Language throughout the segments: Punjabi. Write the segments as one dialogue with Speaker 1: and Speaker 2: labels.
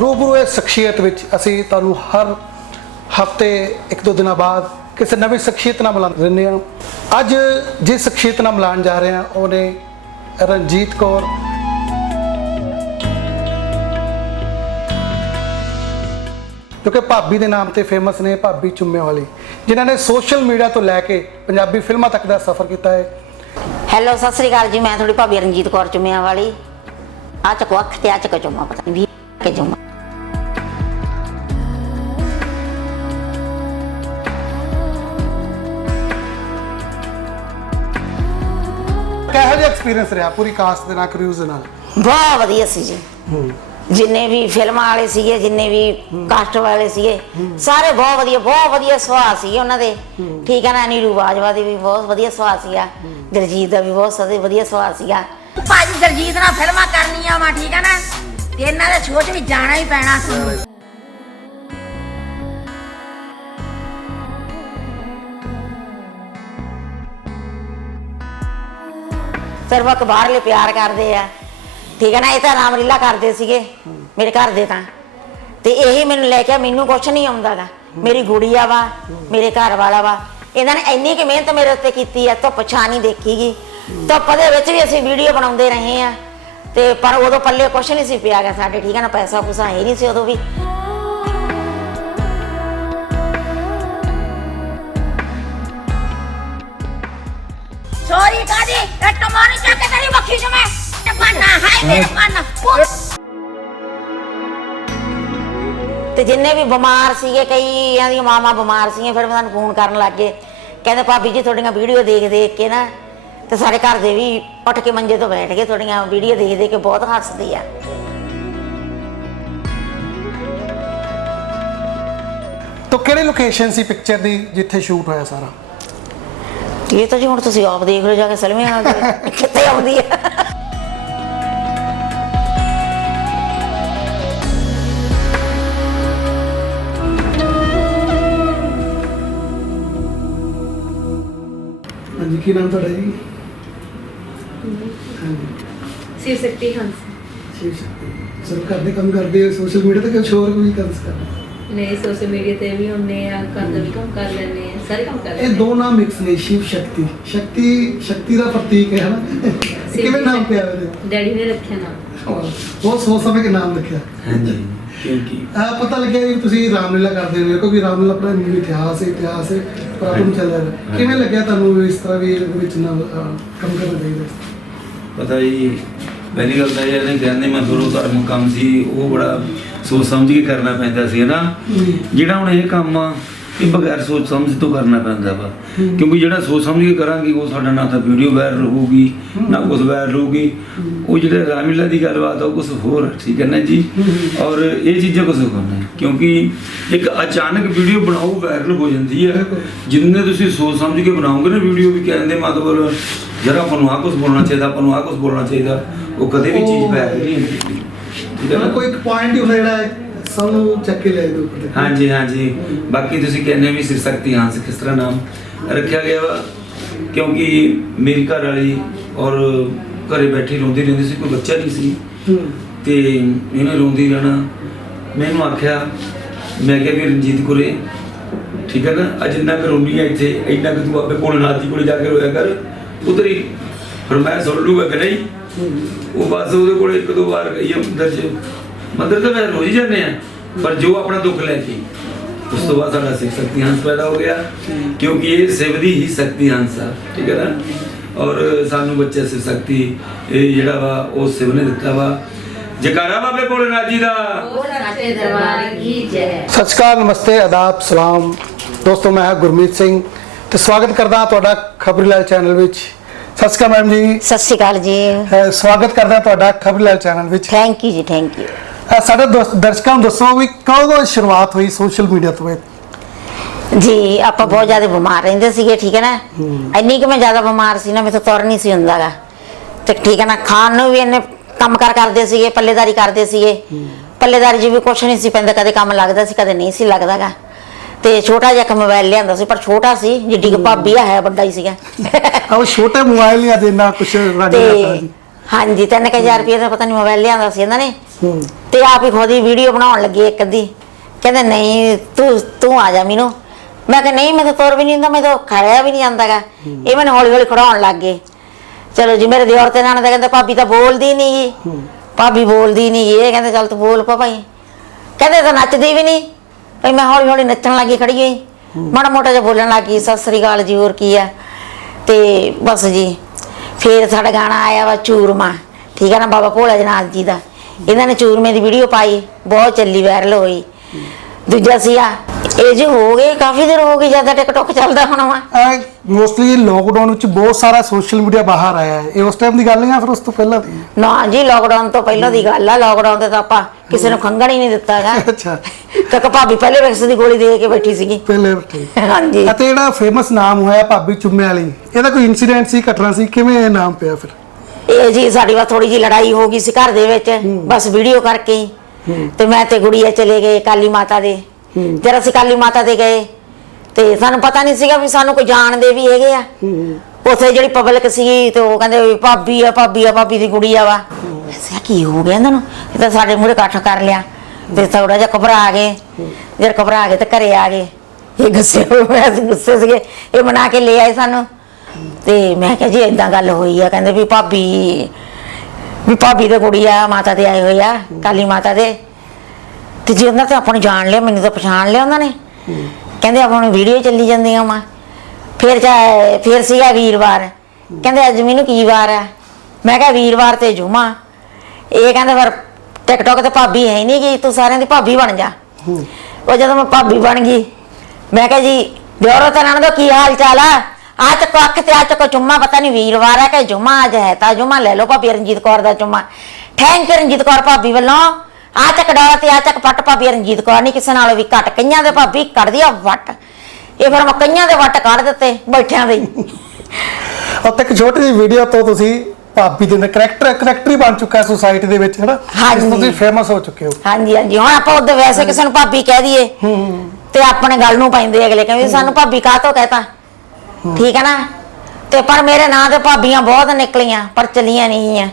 Speaker 1: ਰੂਬਰੂ ਇਸ ਸ਼ਖਸੀਅਤ ਵਿੱਚ ਅਸੀਂ ਤੁਹਾਨੂੰ ਹਰ ਹਫ਼ਤੇ ਇੱਕ ਦੋ ਦਿਨਾਂ ਬਾਅਦ ਕਿਸੇ ਨਵੀਂ ਸ਼ਖਸੀਅਤ ਨਾਲ ਮਿਲਾ ਰਹਿੰਦੇ ਹਾਂ। ਅੱਜ ਜਿਸ ਸ਼ਖਸੀਅਤ ਨਾਲ ਮਿਲਾਉਣ ਜਾ ਰਹੇ ਹਾਂ ਉਹ ਨੇ ਰਣਜੀਤ ਕੌਰ। ਜੋ ਕਿ ਭਾਬੀ ਦੇ ਨਾਮ ਤੇ ਫੇਮਸ ਨੇ ਭਾਬੀ ਚੁੰਮੇ ਵਾਲੀ ਜਿਨ੍ਹਾਂ ਨੇ ਸੋਸ਼ਲ ਮੀਡੀਆ ਤੋਂ ਲੈ ਕੇ ਪੰਜਾਬੀ ਫਿਲਮਾਂ ਤੱਕ ਦਾ ਸਫ਼ਰ ਕੀਤਾ ਹੈ।
Speaker 2: ਹੈਲੋ ਸਤਿ ਸ੍ਰੀ ਅਕਾਲ ਜੀ, ਮੈਂ ਤੁਹਾਡੀ ਭਾਬੀ ਰਣਜੀਤ ਕੌਰ ਚੁੰਮਿਆਂ ਵਾਲੀ ਆ ਚੱਕੋ ਅੱਖ ਤੇ ਆ ਚੱਕੋ ਚੁੰਮਾ, ਪਤਾ ਨਹੀਂ ਕਿ ਚੁੰਮਾ
Speaker 1: ਕਿਹੋ ਜਿਹਾ ਐਕਸਪੀਰੀਅੰਸ ਰਿਹਾ ਪੂਰੀ ਕਾਸਟ ਦੇ ਨਾਲ ਕਰੂਜ਼ ਦੇ ਨਾਲ?
Speaker 2: ਬਹੁਤ ਵਧੀਆ ਸੀ ਜੀ। ਜਿੰਨੇ ਵੀ ਫਿਲਮਾਂ ਵਾਲੇ ਸੀਗੇ ਜਿੰਨੇ ਵੀ ਕਾਸਟ ਵਾਲੇ ਸੀਗੇ ਸਾਰੇ ਬਹੁਤ ਵਧੀਆ ਬਹੁਤ ਵਧੀਆ ਸੁਭਾਅ ਸੀਗੇ ਉਹਨਾਂ ਦੇ। ਠੀਕ ਹੈ ਨਾ ਨੀਰੂ ਬਾਜਵਾ ਦੇ ਵੀ ਬਹੁਤ ਵਧੀਆ ਸੁਭਾਅ ਸੀਗਾ। ਦਿਲਜੀਤ ਦਾ ਵੀ ਬਹੁਤ ਸਦੇ ਵਧੀਆ ਸੁਭਾਅ ਸੀਗਾ।
Speaker 3: ਭਾਜੀ ਦਰਜੀਤ ਨਾਲ ਫਿਲਮਾਂ ਕਰਨੀਆਂ ਵਾ ਠੀਕ ਹੈ ਨਾ? ਤੇ ਇਹਨਾਂ ਦੇ ਸ਼ੋਅ ਵੀ ਜਾਣਾ ਹੀ ਪੈਣਾ ਸੀ।
Speaker 2: ਸਿਰਫ ਇੱਕ ਬਾਹਰਲੇ ਪਿਆਰ ਕਰਦੇ ਆ। ਠੀਕ ਹੈ ਨਾ, ਇਹ ਤਾਂ ਰਾਮਲੀਲਾ ਕਰਦੇ ਸੀਗੇ। ਮੇਰੇ ਘਰ ਦੇ ਤਾਂ। ਤੇ ਇਹੀ ਮੈਨੂੰ ਲੈ ਕੇ ਮੈਨੂੰ ਕੁਛ ਨਹੀਂ ਆਉਂਦਾਗਾ। ਮੇਰੀ ਗੁੜੀਆ ਵਾ, ਮੇਰੇ ਘਰ ਵਾਲਾ ਵਾ। ਇਹਨਾਂ ਨੇ ਇੰਨੀ ਕਿ ਮਿਹਨਤ ਮੇਰੇ ਉੱਤੇ ਕੀਤੀ ਆ, ਧੁੱਪ ਛਾਂ ਨਹੀਂ ਦੇਖੀਗੀ। ਧੁੱਪ ਦੇ ਵਿੱਚ ਵੀ ਅਸੀਂ ਵੀਡੀਓ ਬਣਾਉਂਦੇ ਰਹੇ ਆ। ਤੇ ਪਰ ਉਦੋਂ ਪੱਲੇ ਕੁਛ ਨਹੀਂ ਸੀ ਪਿਆ ਗਾ ਸਾਡੇ ਠੀਕ ਹੈ ਨਾ? ਪੈਸਾ ਪੂਸਾ ਹੈ ਨਹੀਂ ਸੀ ਉਦੋਂ ਵੀ।
Speaker 3: ਸੋਰੀ ਕਾਦੀ ਇਹ ਟਮਾਨੀ ਚੱਕ ਕੇ ਤੇਰੀ ਮੱਖੀ 'ਚ ਮੈਂ। ਟਮਾਨਾ ਹਾਏ ਮੇਰੇ ਮਨ
Speaker 2: ਤੇ ਜਿੰਨੇ ਵੀ ਬਿਮਾਰ ਸੀਗੇ ਕਈਆਂ ਦੀਆਂ ਮਾਮਾ ਬਿਮਾਰ ਸੀਗੀਆਂ ਫਿਰ ਮੈਨੂੰ ਫੋਨ ਕਰਨ ਲੱਗ ਗਏ। ਕਹਿੰਦੇ ਭਾਬੀ ਜੀ ਤੁਹਾਡੀਆਂ ਵੀਡੀਓ ਦੇਖ ਦੇਖ ਕੇ ਨਾ ਤੇ ਸਾਡੇ ਘਰ ਦੇ ਵੀ ਉੱਠ ਕੇ ਮੰਜੇ ਤੋਂ ਬੈਠ ਗਏ ਤੁਹਾਡੀਆਂ ਵੀਡੀਓ ਦੇਖ ਦੇਖ ਕੇ ਬਹੁਤ ਹੱਸਦੇ ਆ।
Speaker 1: ਤਾਂ ਕਿਹੜੀ ਲੋਕੇਸ਼ਨ ਸੀ ਪਿਕਚਰ ਦੀ ਜਿੱਥੇ ਸ਼ੂਟ ਹੋਇਆ ਸਾਰਾ?
Speaker 2: ਇਹ ਤਾਂ ਜੀ ਹੁਣ ਤੁਸੀਂ ਆਪ ਦੇਖ ਲਓ ਜਾ ਕੇ ਸਲਮੀਆਂ ਕਿੱਥੇ ਆਉਂਦੀ ਆ?
Speaker 1: ਹਾਂਜੀ ਕੀ ਨਾਮ ਤੁਹਾਡਾ ਜੀ?
Speaker 4: ਸਿਰ ਸਕਤੀ ਹੰਸ
Speaker 1: ਸ਼ਿਵ ਸ਼ਕਤੀ ਸਰ ਕਰਦੇ ਕੰਮ ਕਰਦੇ ਸੋਸ਼ਲ ਮੀਡੀਆ ਤੇ ਕੁਝ ਹੋਰ ਵੀ ਕੰਮ ਕਰਦੇ
Speaker 4: ਨਹੀਂ ਸੋਸ਼ਲ ਮੀਡੀਆ ਤੇ ਵੀ ਹੁੰਨੇ ਆ ਘਰ ਦਾ ਵੀ ਕੰਮ ਕਰ ਲੈਣੇ ਆ ਸਾਰੇ ਕੰਮ ਕਰ
Speaker 1: ਇਹ
Speaker 4: ਲੈਂਦੇ
Speaker 1: ਦੋ ਨਾਮ ਮਿਕਸ ਨੇ ਸ਼ਿਵ ਸ਼ਕਤੀ। ਸ਼ਕਤੀ ਸ਼ਕਤੀ ਦਾ ਪ੍ਰਤੀਕ ਹੈ ਹਨਾ? ਇਹ ਕਿਵੇਂ ਨਾਮ ਪਿਆ ਇਹਦੇ
Speaker 4: ਡੈਡੀ ਨੇ ਰੱਖਿਆ ਨਾਮ।
Speaker 1: ਬਹੁਤ ਸੋਚ ਸਮਝ ਕੇ ਨਾਮ ਰੱਖਿਆ।
Speaker 5: ਹਾਂਜੀ ਕਿਉਂਕਿ
Speaker 1: ਆ ਪਤਾ ਲੱਗਿਆ ਵੀ ਤੁਸੀਂ ਰਾਮਲੀਲਾ ਕਰਦੇ ਹੋ ਕਿਉਂਕਿ ਰਾਮਲੀਲਾ ਆਪਣਾ ਨਿਊ ਇਤਿਹਾਸ ਹੈ ਇਤਿਹਾਸ ਹੈ ਪ੍ਰਾਪਤ ਚੱਲ ਰਿਹਾ। ਹੈ। ਕਿਵੇਂ ਲੱਗਿਆ ਤੁਹਾਨੂੰ ਇਸ ਤਰ੍ਹਾਂ ਵੀ ਇਹਦੇ ਵਿੱਚ ਨਾ ਅਹ, ਕੰਮ ਕਰਨਾ ਚਾਹੀਦਾ?
Speaker 5: ਪਤਾ ਹੀ ਪਹਿਲੀ ਗੱਲ ਤਾਂ ਇਹ ਹੈ ਕਿ ਕਹਿੰਦੇ ਮੈਂ ਗੁਰੂ ਧਰਮ ਕੰਮ ਸੀ ਉਹ ਬੜਾ ਸੋਚ ਸਮਝ ਕੇ ਕਰਨਾ ਪੈਂਦਾ ਸੀ ਨਾ? ਜਿਹੜਾ ਹੁਣ ਇਹ ਕੰਮ ਆ ਇਹ ਬਗੈਰ ਸੋਚ ਸਮਝ ਤੋਂ ਕਰਨਾ ਪੈਂਦਾ ਵਾ। ਕਿਉਂਕਿ ਜਿਹੜਾ ਸੋਚ ਸਮਝ ਕੇ ਕਰਾਂਗੇ ਉਹ ਸਾਡਾ ਨਾ ਤਾਂ ਵੀਡੀਓ ਵਾਇਰਲ ਹੋਊਗੀ ਨਾ ਕੁਝ ਵਾਇਰਲ ਹੋਊਗੀ। ਉਹ ਜਿਹੜਾ ਰਾਮਲੀਲਾ ਦੀ ਗੱਲਬਾਤ ਆ ਉਹ ਕੁਝ ਹੋਰ ਆ, ਠੀਕ ਹੈ ਨਾ ਜੀ? ਔਰ ਇਹ ਚੀਜ਼ਾਂ ਕੁਝ ਹੋਰ ਨੇ ਕਿਉਂਕਿ ਇੱਕ ਅਚਾਨਕ ਵੀਡੀਓ ਬਣਾਓ ਵਾਇਰਲ ਹੋ ਜਾਂਦੀ ਹੈ ਜਿੰਨੇ ਤੁਸੀਂ ਸੋਚ ਸਮਝ ਕੇ ਬਣਾਓਗੇ ਨਾ ਵੀਡੀਓ ਵੀ ਕਹਿੰਦੇ ਮਤਲਬ ਜਰਾ ਆਪਾਂ ਨੂੰ ਆਹ ਕੁਝ ਬੋਲਣਾ ਚਾਹੀਦਾ ਆਪਾਂ ਨੂੰ ਆਹ ਕੁਝ ਬੋਲਣਾ ਚਾਹੀਦਾ। ਉਹ ਕਦੇ ਵੀ ਚੀਜ਼ ਵਾਇਰਲ ਨਹੀਂ ਹੁੰਦੀ ਠੀਕ ਹੈ ਨਾ?
Speaker 1: ਕੋਈ ਇੱਕ ਪੁਆਇੰਟ ਹੀ ਹੁੰਦਾ ਜਿਹੜਾ ਹੈ, ਸਭ ਨੂੰ ਚੱਕ ਕੇ ਲੈ ਦੇ ਉੱਪਰ ਤੱਕ।
Speaker 5: ਹਾਂਜੀ ਹਾਂਜੀ। ਬਾਕੀ ਤੁਸੀਂ ਕਹਿੰਦੇ ਵੀ ਸਿਰ ਸ਼ਕਤੀ ਹਾਂਸ ਕਿਸ ਤਰ੍ਹਾਂ ਨਾਮ ਰੱਖਿਆ ਗਿਆ ਵਾ? ਕਿਉਂਕਿ ਮੇਰੀ ਘਰ ਵਾਲੀ ਔਰ ਘਰੇ ਬੈਠੀ ਰੋਂਦੀ ਰਹਿੰਦੀ ਸੀ ਕੋਈ ਬੱਚਾ ਨਹੀਂ ਸੀ।
Speaker 1: ਹੂੰ।
Speaker 5: ਤੇ ਇਹਨੇ ਰੋਂਦੀ ਰਹਿਣਾ। ਮੈਂ ਇਹਨੂੰ ਆਖਿਆ ਮੈਂ ਕਿਹਾ ਵੀ ਰਣਜੀਤ ਕੁਰੇ ਠੀਕ ਹੈ ਨਾ? ਅੱਜ ਇੰਨਾ ਕੁ ਰੋਣੀ ਹੈ ਇੱਥੇ ਇੰਨਾ ਕੁ ਤੂੰ ਆਪੇ ਕੋਲ ਨਾਥੀ ਕੋਲ ਜਾ ਕੇ ਰੋਇਆ ਕਰ। ਉਤਰੀ ਫਿਰ ਮੈਂ ਸੁਣ ਲੂਗਾ ਕਿ ਨਹੀਂ? ਉਹ ਬਸ ਉਹਦੇ ਕੋਲ ਇੱਕ ਦੋ ਵਾਰ ਗਈ ਆ ਮੰਦਰ 'ਚ। ਮੰਦਰ ਤਾਂ ਮੈਂ ਰੋਜ਼ ਹੀ ਜਾਂਦੇ ਆ ਪਰ ਜੋ ਆਪਣਾ ਦੁੱਖ ਲੈ ਕੇ। ਉਸ ਤੋਂ ਬਾਅਦ ਸਾਡਾ ਸਿੱਖ ਸ਼ਕਤੀ ਹੰਸ ਪੈਦਾ ਹੋ ਗਿਆ ਕਿਉਂਕਿ ਇਹ ਸਿਵ ਦੀ ਹੀ ਸ਼ਕਤੀ ਹੰਸ ਆ ਠੀਕ ਹੈ ਨਾ? ਔਰ ਸਾਨੂੰ ਬੱਚੇ ਸਿਵ ਸ਼ਕਤੀ ਇਹ ਜਿਹੜਾ ਵਾ ਉਹ ਸਿਵ ਨੇ ਦਿੱਤਾ ਵਾ। ਜਕਾਰਾ ਬਾਬੇ ਭੋਲੇਨਾਥ ਜੀ ਦਾ।
Speaker 4: ਸਾਡੇ ਦਰਬਾਰ ਕੀ ਜੈ।
Speaker 1: ਸਤਿ ਸ਼੍ਰੀ ਅਕਾਲ ਨਮਸਤੇ ਆਦਾਬ ਸਲਾਮ। ਦੋਸਤੋ ਮੈਂ ਹਾਂ ਗੁਰਮੀਤ ਸਿੰਘ ਤੇ ਸਵਾਗਤ ਕਰਦਾ ਤੁਹਾਡਾ ਖਬਰੀ ਲਾਲ ਚੈਨਲ ਵਿੱਚ। ਸਤਿ ਸ਼੍ਰੀ ਅਕਾਲ ਮੈਡਮ ਜੀ।
Speaker 2: ਸਤਿ ਸ਼੍ਰੀ ਅਕਾਲ ਜੀ।
Speaker 1: ਅਹ ਸਵਾਗਤ ਕਰਦਾ ਤੁਹਾਡਾ ਖਬਰੀ ਲਾਲ ਚੈਨਲ ਵਿੱਚ।
Speaker 2: ਥੈਂਕ ਯੂ ਜੀ ਥੈਂਕ ਯੂ
Speaker 1: ਅਹ ਸਾਡੇ ਦਰਸ਼ਕਾਂ ਨੂੰ ਦੱਸੋ ਵੀ ਕਦੋਂ ਸ਼ੁਰੂਆਤ ਹੋਈ ਸੋਸ਼ਲ ਮੀਡੀਆ ਤੋਂ ਇਹ?
Speaker 2: ਜੀ ਆਪਾਂ ਬਹੁਤ ਜ਼ਿਆਦਾ ਬਿਮਾਰ ਰਹਿੰਦੇ ਸੀਗੇ ਠੀਕ ਹੈ ਨਾ? ਇੰਨੀ ਕਿ ਮੈਂ ਜ਼ਿਆਦਾ ਬਿਮਾਰ ਸੀ ਨਾ ਮੇਰੇ ਤੋਂ ਤੁਰ ਨਹੀਂ ਸੀ ਹੁੰਦਾਗਾ ਤੇ ਠੀਕ ਹੈ ਨਾ ਖਾਣ ਨੂੰ ਵੀ ਇਹਨੇ ਕੰਮ ਕਾਰ ਕਰਦੇ ਸੀਗੇ ਪੱਲੇਦਾਰੀ ਕਰਦੇ ਸੀਗੇ। ਪੱਲੇਦਾਰੀ 'ਚ ਵੀ ਕੁਛ ਨਹੀਂ ਸੀ ਪੈਂਦਾ ਕਦੇ ਕੰਮ ਲੱਗਦਾ ਸੀ ਕਦੇ ਨਹੀਂ ਸੀ ਲੱਗਦਾਗਾ ਤੇ ਛੋਟਾ ਜਿਹਾ ਇੱਕ ਮੋਬਾਈਲ ਲਿਆਂਦਾ ਸੀ ਪਰ ਛੋਟਾ ਸੀ ਜਿੱਡੀ ਕੁ ਭਾਬੀ ਆ ਹੈ ਵੱਡਾ ਹੀ ਸੀਗਾ।
Speaker 1: ਆਹ ਉਹ ਛੋਟੇ ਮੋਬਾਈਲ ਨਹੀਂ ਅੱਜ ਇੰਨਾ ਕੁਝ ਰੰਗ
Speaker 2: ਤੇ
Speaker 1: ਕਰਤਾ ਜੀ
Speaker 2: ਹਾਂਜੀ 3000 ਰੁਪਏ ਦਾ ਪਤਾ ਨਹੀਂ ਮੋਬਾਈਲ ਲਿਆਂਦਾ ਸੀ ਇਹਨਾਂ ਨੇ।
Speaker 1: ਹੂੰ।
Speaker 2: ਤੇ ਆਪ ਹੀ ਖੁਦ ਹੀ ਵੀਡੀਓ ਬਣਾਉਣ ਲੱਗੀ ਇੱਕ ਅੱਧੀ। ਕਹਿੰਦੇ ਨਹੀਂ ਤੂੰ ਤੂੰ ਆ ਜਾ ਮੈਨੂੰ। ਮੈਂ ਕਿਹਾ ਨਹੀਂ ਮੈਂ ਤਾਂ ਤੁਰ ਵੀ ਨਹੀਂ ਹੁੰਦਾ ਮੈਂ ਤਾਂ ਖੜਿਆ ਵੀ ਨਹੀਂ ਜਾਂਦਾਗਾ। ਇਹ ਮੈਨੂੰ ਹੌਲੀ ਹੌਲੀ ਖੜਾਉਣ ਲੱਗ ਗਏ। ਚਲੋ ਜੀ ਮੇਰੇ ਦਿਓਰ ਤੇ ਨਾਲ ਦਾ ਕਹਿੰਦੇ ਭਾਬੀ ਤਾਂ ਬੋਲਦੀ ਨਹੀਂ ਭਾਬੀ ਬੋਲਦੀ ਨਹੀਂ ਇਹ ਕਹਿੰਦੇ ਚੱਲ ਤੂੰ ਬੋਲ ਪਾ ਭਾਈ। ਕਹਿੰਦੇ ਤਾਂ ਨੱਚਦੀ ਵੀ ਨਹੀਂ। ਭਈ ਮੈਂ ਹੌਲੀ ਹੌਲੀ ਨੱਚਣ ਲੱਗੀ ਖੜੀ ਹੋਈ। ਮਾੜਾ ਮੋਟਾ ਜਿਹਾ ਬੋਲਣ ਲੱਗੀ ਸਤਿ ਸ੍ਰੀ ਅਕਾਲ ਜੀ ਹੋਰ ਕੀ ਆ? ਤੇ ਬਸ ਜੀ ਫੇਰ ਸਾਡਾ ਗਾਣਾ ਆਇਆ ਵਾ ਚੂਰਮਾ। ਠੀਕ ਹੈ ਨਾ ਬਾਬਾ ਭੋਲਾ ਜਨਾਥ ਜੀ ਦਾ। ਇਹਨਾਂ ਨੇ ਚੂਰਮੇ ਦੀ ਵੀਡੀਓ ਪਾਈ ਬਹੁਤ ਚੱਲੀ ਵਾਇਰਲ ਹੋਈ। ਦੂਜਾ ਸੀਗਾ ਇਹ ਜੀ ਹੋ ਗਏ ਕਾਫੀ ਦਿਨ ਹੋ ਗਏ ਜ਼ਿਆਦਾ ਟਿਕਟੋਕ ਚੱਲਦਾ ਹੁਣ ਵਾ।
Speaker 1: ਮੋਸਟਲੀ ਲੋਕਡਾਊਨ ਵਿੱਚ ਬਹੁਤ ਸਾਰਾ ਸੋਸ਼ਲ ਮੀਡੀਆ ਬਾਹਰ ਆਇਆ ਹੈ। ਇਹ ਉਸ ਟਾਈਮ ਦੀ ਗੱਲ ਹੈ ਜਾਂ ਫਿਰ ਉਸ ਤੋਂ ਪਹਿਲਾਂ ਦੀ? ਹੈ?
Speaker 2: ਨਾ ਜੀ ਲੋਕਡਾਊਨ ਤੋਂ ਪਹਿਲਾਂ ਦੀ ਗੱਲ ਆ। ਲੋਕਡਾਊਨ ਤੇ ਤਾਂ ਆਪਾਂ ਕਿਸੇ ਨੂੰ ਖੰਗਣ ਹੀ ਨਹੀਂ ਦਿੱਤਾ ਹੈਗਾ।
Speaker 1: ਅੱਛਾ।
Speaker 2: ਤੱਕ ਭਾਬੀ ਪਹਿਲੇ ਵਿਕਸ ਦੀ ਗੋਲੀ ਦੇ ਕੇ ਬੈਠੀ ਸੀਗੀ।
Speaker 1: ਪਹਿਲੇ ਠੀਕ
Speaker 2: ਹਾਂਜੀ।
Speaker 1: ਅਤੇ ਜਿਹੜਾ ਫੇਮਸ ਨਾਮ ਹੋਇਆ ਭਾਬੀ ਚੁੰਮੇ ਵਾਲੀ ਇਹਦਾ ਕੋਈ ਇਨਸੀਡੈਂਟ ਸੀ ਘਟਨਾ ਸੀ? ਕਿਵੇਂ ਇਹ ਨਾਮ ਪਿਆ ਫਿਰ?
Speaker 2: ਇਹ ਜੀ ਸਾਡੀ ਵਾ ਥੋੜੀ ਜੀ ਲੜਾਈ ਹੋ ਗਈ ਸੀ ਘਰ ਦੇ ਵਿੱਚ। ਬਸ ਵੀਡੀਓ ਕਰਕੇ। ਹੀ। ਤੇ ਮੈਂ ਤੇ ਗੁੜੀਆ ਚਲੇ ਗਏ ਕਾਲੀ ਮਾਤਾ ਦੇ। ਜਦ ਅਸੀਂ ਕਾਲੀ ਮਾਤਾ ਦੇ ਗਏ ਤੇ ਸਾਨੂੰ ਪਤਾ ਨਹੀਂ ਸੀਗਾ ਵੀ ਸਾਨੂੰ ਕੋਈ ਜਾਣਦੇ ਵੀ ਹੈਗੇ ਆ। ਉੱਥੇ ਜਿਹੜੀ ਪਬਲਿਕ ਸੀ ਤੇ ਉਹ ਕਹਿੰਦੇ ਵੀ ਭਾਬੀ ਆ ਭਾਬੀ ਆ ਭਾਬੀ ਦੀ ਗੁੜੀਆ ਵਾ। ਐਸਾ ਕੀ ਹੋ ਗਿਆ ਇਹਨਾਂ ਨੂੰ? ਇਹ ਤਾਂ ਸਾਡੇ ਮੂਹਰੇ ਇਕੱਠ ਕਰ ਲਿਆ। ਤੇ ਥੋੜਾ ਜਿਹਾ ਘਬਰਾ ਗਏ। ਜਦ ਘਬਰਾ ਗਏ ਤੇ ਘਰੇ ਆ ਗਏ। ਇਹ ਗੁੱਸੇ ਹੋਏ ਅਸੀਂ ਗੁੱਸੇ ਸੀਗੇ। ਇਹ ਮਨਾ ਕੇ ਲੈ ਆਏ ਸਾਨੂੰ। ਤੇ ਮੈਂ ਕਿਹਾ ਜੀ ਇਦਾਂ ਗੱਲ ਹੋਈ ਆ ਕਹਿੰਦੇ ਵੀ ਭਾਬੀ ਵੀ ਭਾਬੀ ਦੇ ਕੁੜੀ ਆ ਮਾਤਾ ਦੇ ਆਏ ਹੋਏ ਆ ਕਾਲੀ ਮਾਤਾ ਦੇ। ਤੇ ਜੀ ਉਹਨਾਂ ਤੇ ਆਪਾਂ ਨੂੰ ਜਾਣ ਲਿਆ, ਮੈਨੂੰ ਤਾਂ ਪਛਾਣ ਲਿਆ ਉਹਨਾਂ ਨੇ। ਕਹਿੰਦੇ ਆਪਾਂ ਨੂੰ ਵੀਡੀਓ ਚੱਲੀ ਜਾਂਦੀਆਂ ਵਾ। ਫਿਰ ਚਾ- ਫਿਰ ਸੀਗਾ ਵੀਰਵਾਰ। ਕਹਿੰਦੇ ਅੱਜ ਮੈਨੂੰ ਕੀ ਵਾਰ ਆ? ਮੈਂ ਕਿਹਾ ਵੀਰਵਾਰ ਤੇ ਜੁਮਾ। ਇਹ ਕਹਿੰਦੇ ਫਿਰ ਟਿਕਟੋਕ ਤੇ ਭਾਬੀ ਹੈ ਨਹੀਂ ਗਈ ਤੂੰ ਸਾਰਿਆਂ ਦੀ ਭਾਬੀ ਬਣ ਜਾ। ਉਹ ਜਦੋਂ ਮੈਂ ਭਾਬੀ ਬਣ ਗਈ, ਮੈਂ ਕਿਹਾ ਜੀ, ਦਿਓਰੋ ਤੇ ਨਣ ਦਾ ਕੀ ਹਾਲ ਚਾਲ ਆ? ਆ ਚੱਕੋ ਅੱਖ ਤੇ ਆ ਚੱਕੋ ਚੁੰਮਾ ਪਤਾ ਨਹੀਂ ਵੀਰਵਾਰ ਆ ਕਿ ਜੁਮਾ ਅੱਜ ਹੈ ਤਾਂ ਜੁਮਾ ਲੈ ਲਓ ਭਾਬੀ ਰਣਜੀਤ ਕੌਰ ਦਾ ਚੁੰਮਾ ਥੈਂਕ ਯੂ ਰਣਜੀਤ ਕੌਰ ਭਾਬੀ ਵੱਲੋਂ। ਆ ਚੱਕ ਡੋਲਾ ਤੇ ਆ ਚੱਕ ਪੱਟ ਭਾਬੀ ਰਣਜੀਤ ਕੌਰ ਨਹੀਂ ਕਿਸੇ ਨਾਲੋਂ ਵੀ ਘੱਟ ਕਈਆਂ ਦੇ ਭਾਬੀ ਕੱਢਦੀ ਆ ਵੱਟ। ਇਹ ਫਿਰ ਮੈਂ ਕਈਆਂ ਦੇ ਵੱਟ ਕੱਢ ਦਿੱਤੇ ਬੈਠਿਆਂ ਦੇ ਹੀ।
Speaker 1: ਉੱਤੇ ਇੱਕ ਛੋਟੀ ਜਿਹੀ ਵੀਡੀਓ ਤੋਂ ਤੁਸੀਂ ਭਾਬੀ ਦੇ ਕਰੈਕਟਰ ਕਰੈਕਟਰ ਹੀ ਬਣ ਚੁੱਕਾ ਸੁਸਾਇਟੀ ਦੇ ਵਿੱਚ ਹੈਨਾ?
Speaker 2: ਹਾਂਜੀ।
Speaker 1: ਤੁਸੀਂ ਫੇਮਸ ਹੋ ਚੁੱਕੇ ਹੋ।
Speaker 2: ਹਾਂਜੀ ਹਾਂਜੀ। ਹੁਣ ਆਪਾਂ ਉਹਦੇ ਵੈਸੇ ਕਿਸੇ ਨੂੰ ਭਾਬੀ ਕਹਿ ਦਈਏ ਤੇ ਆਪਣੇ ਗੱਲ ਨੂੰ ਪੈਂਦੇ ਅਗਲੇ ਕਹਿੰਦੇ ਸਾਨੂੰ ਭਾਬੀ ਕਾਹ ਤੋਂ ਕਹਤਾ ਠੀਕ ਹੈ ਨਾ? ਤੇ ਪਰ ਮੇਰੇ ਨਾਂ ਤੇ ਭਾਬੀਆਂ ਬਹੁਤ ਨਿਕਲੀਆਂ ਪਰ ਚਲੀਆਂ ਨਹੀਂ ਆ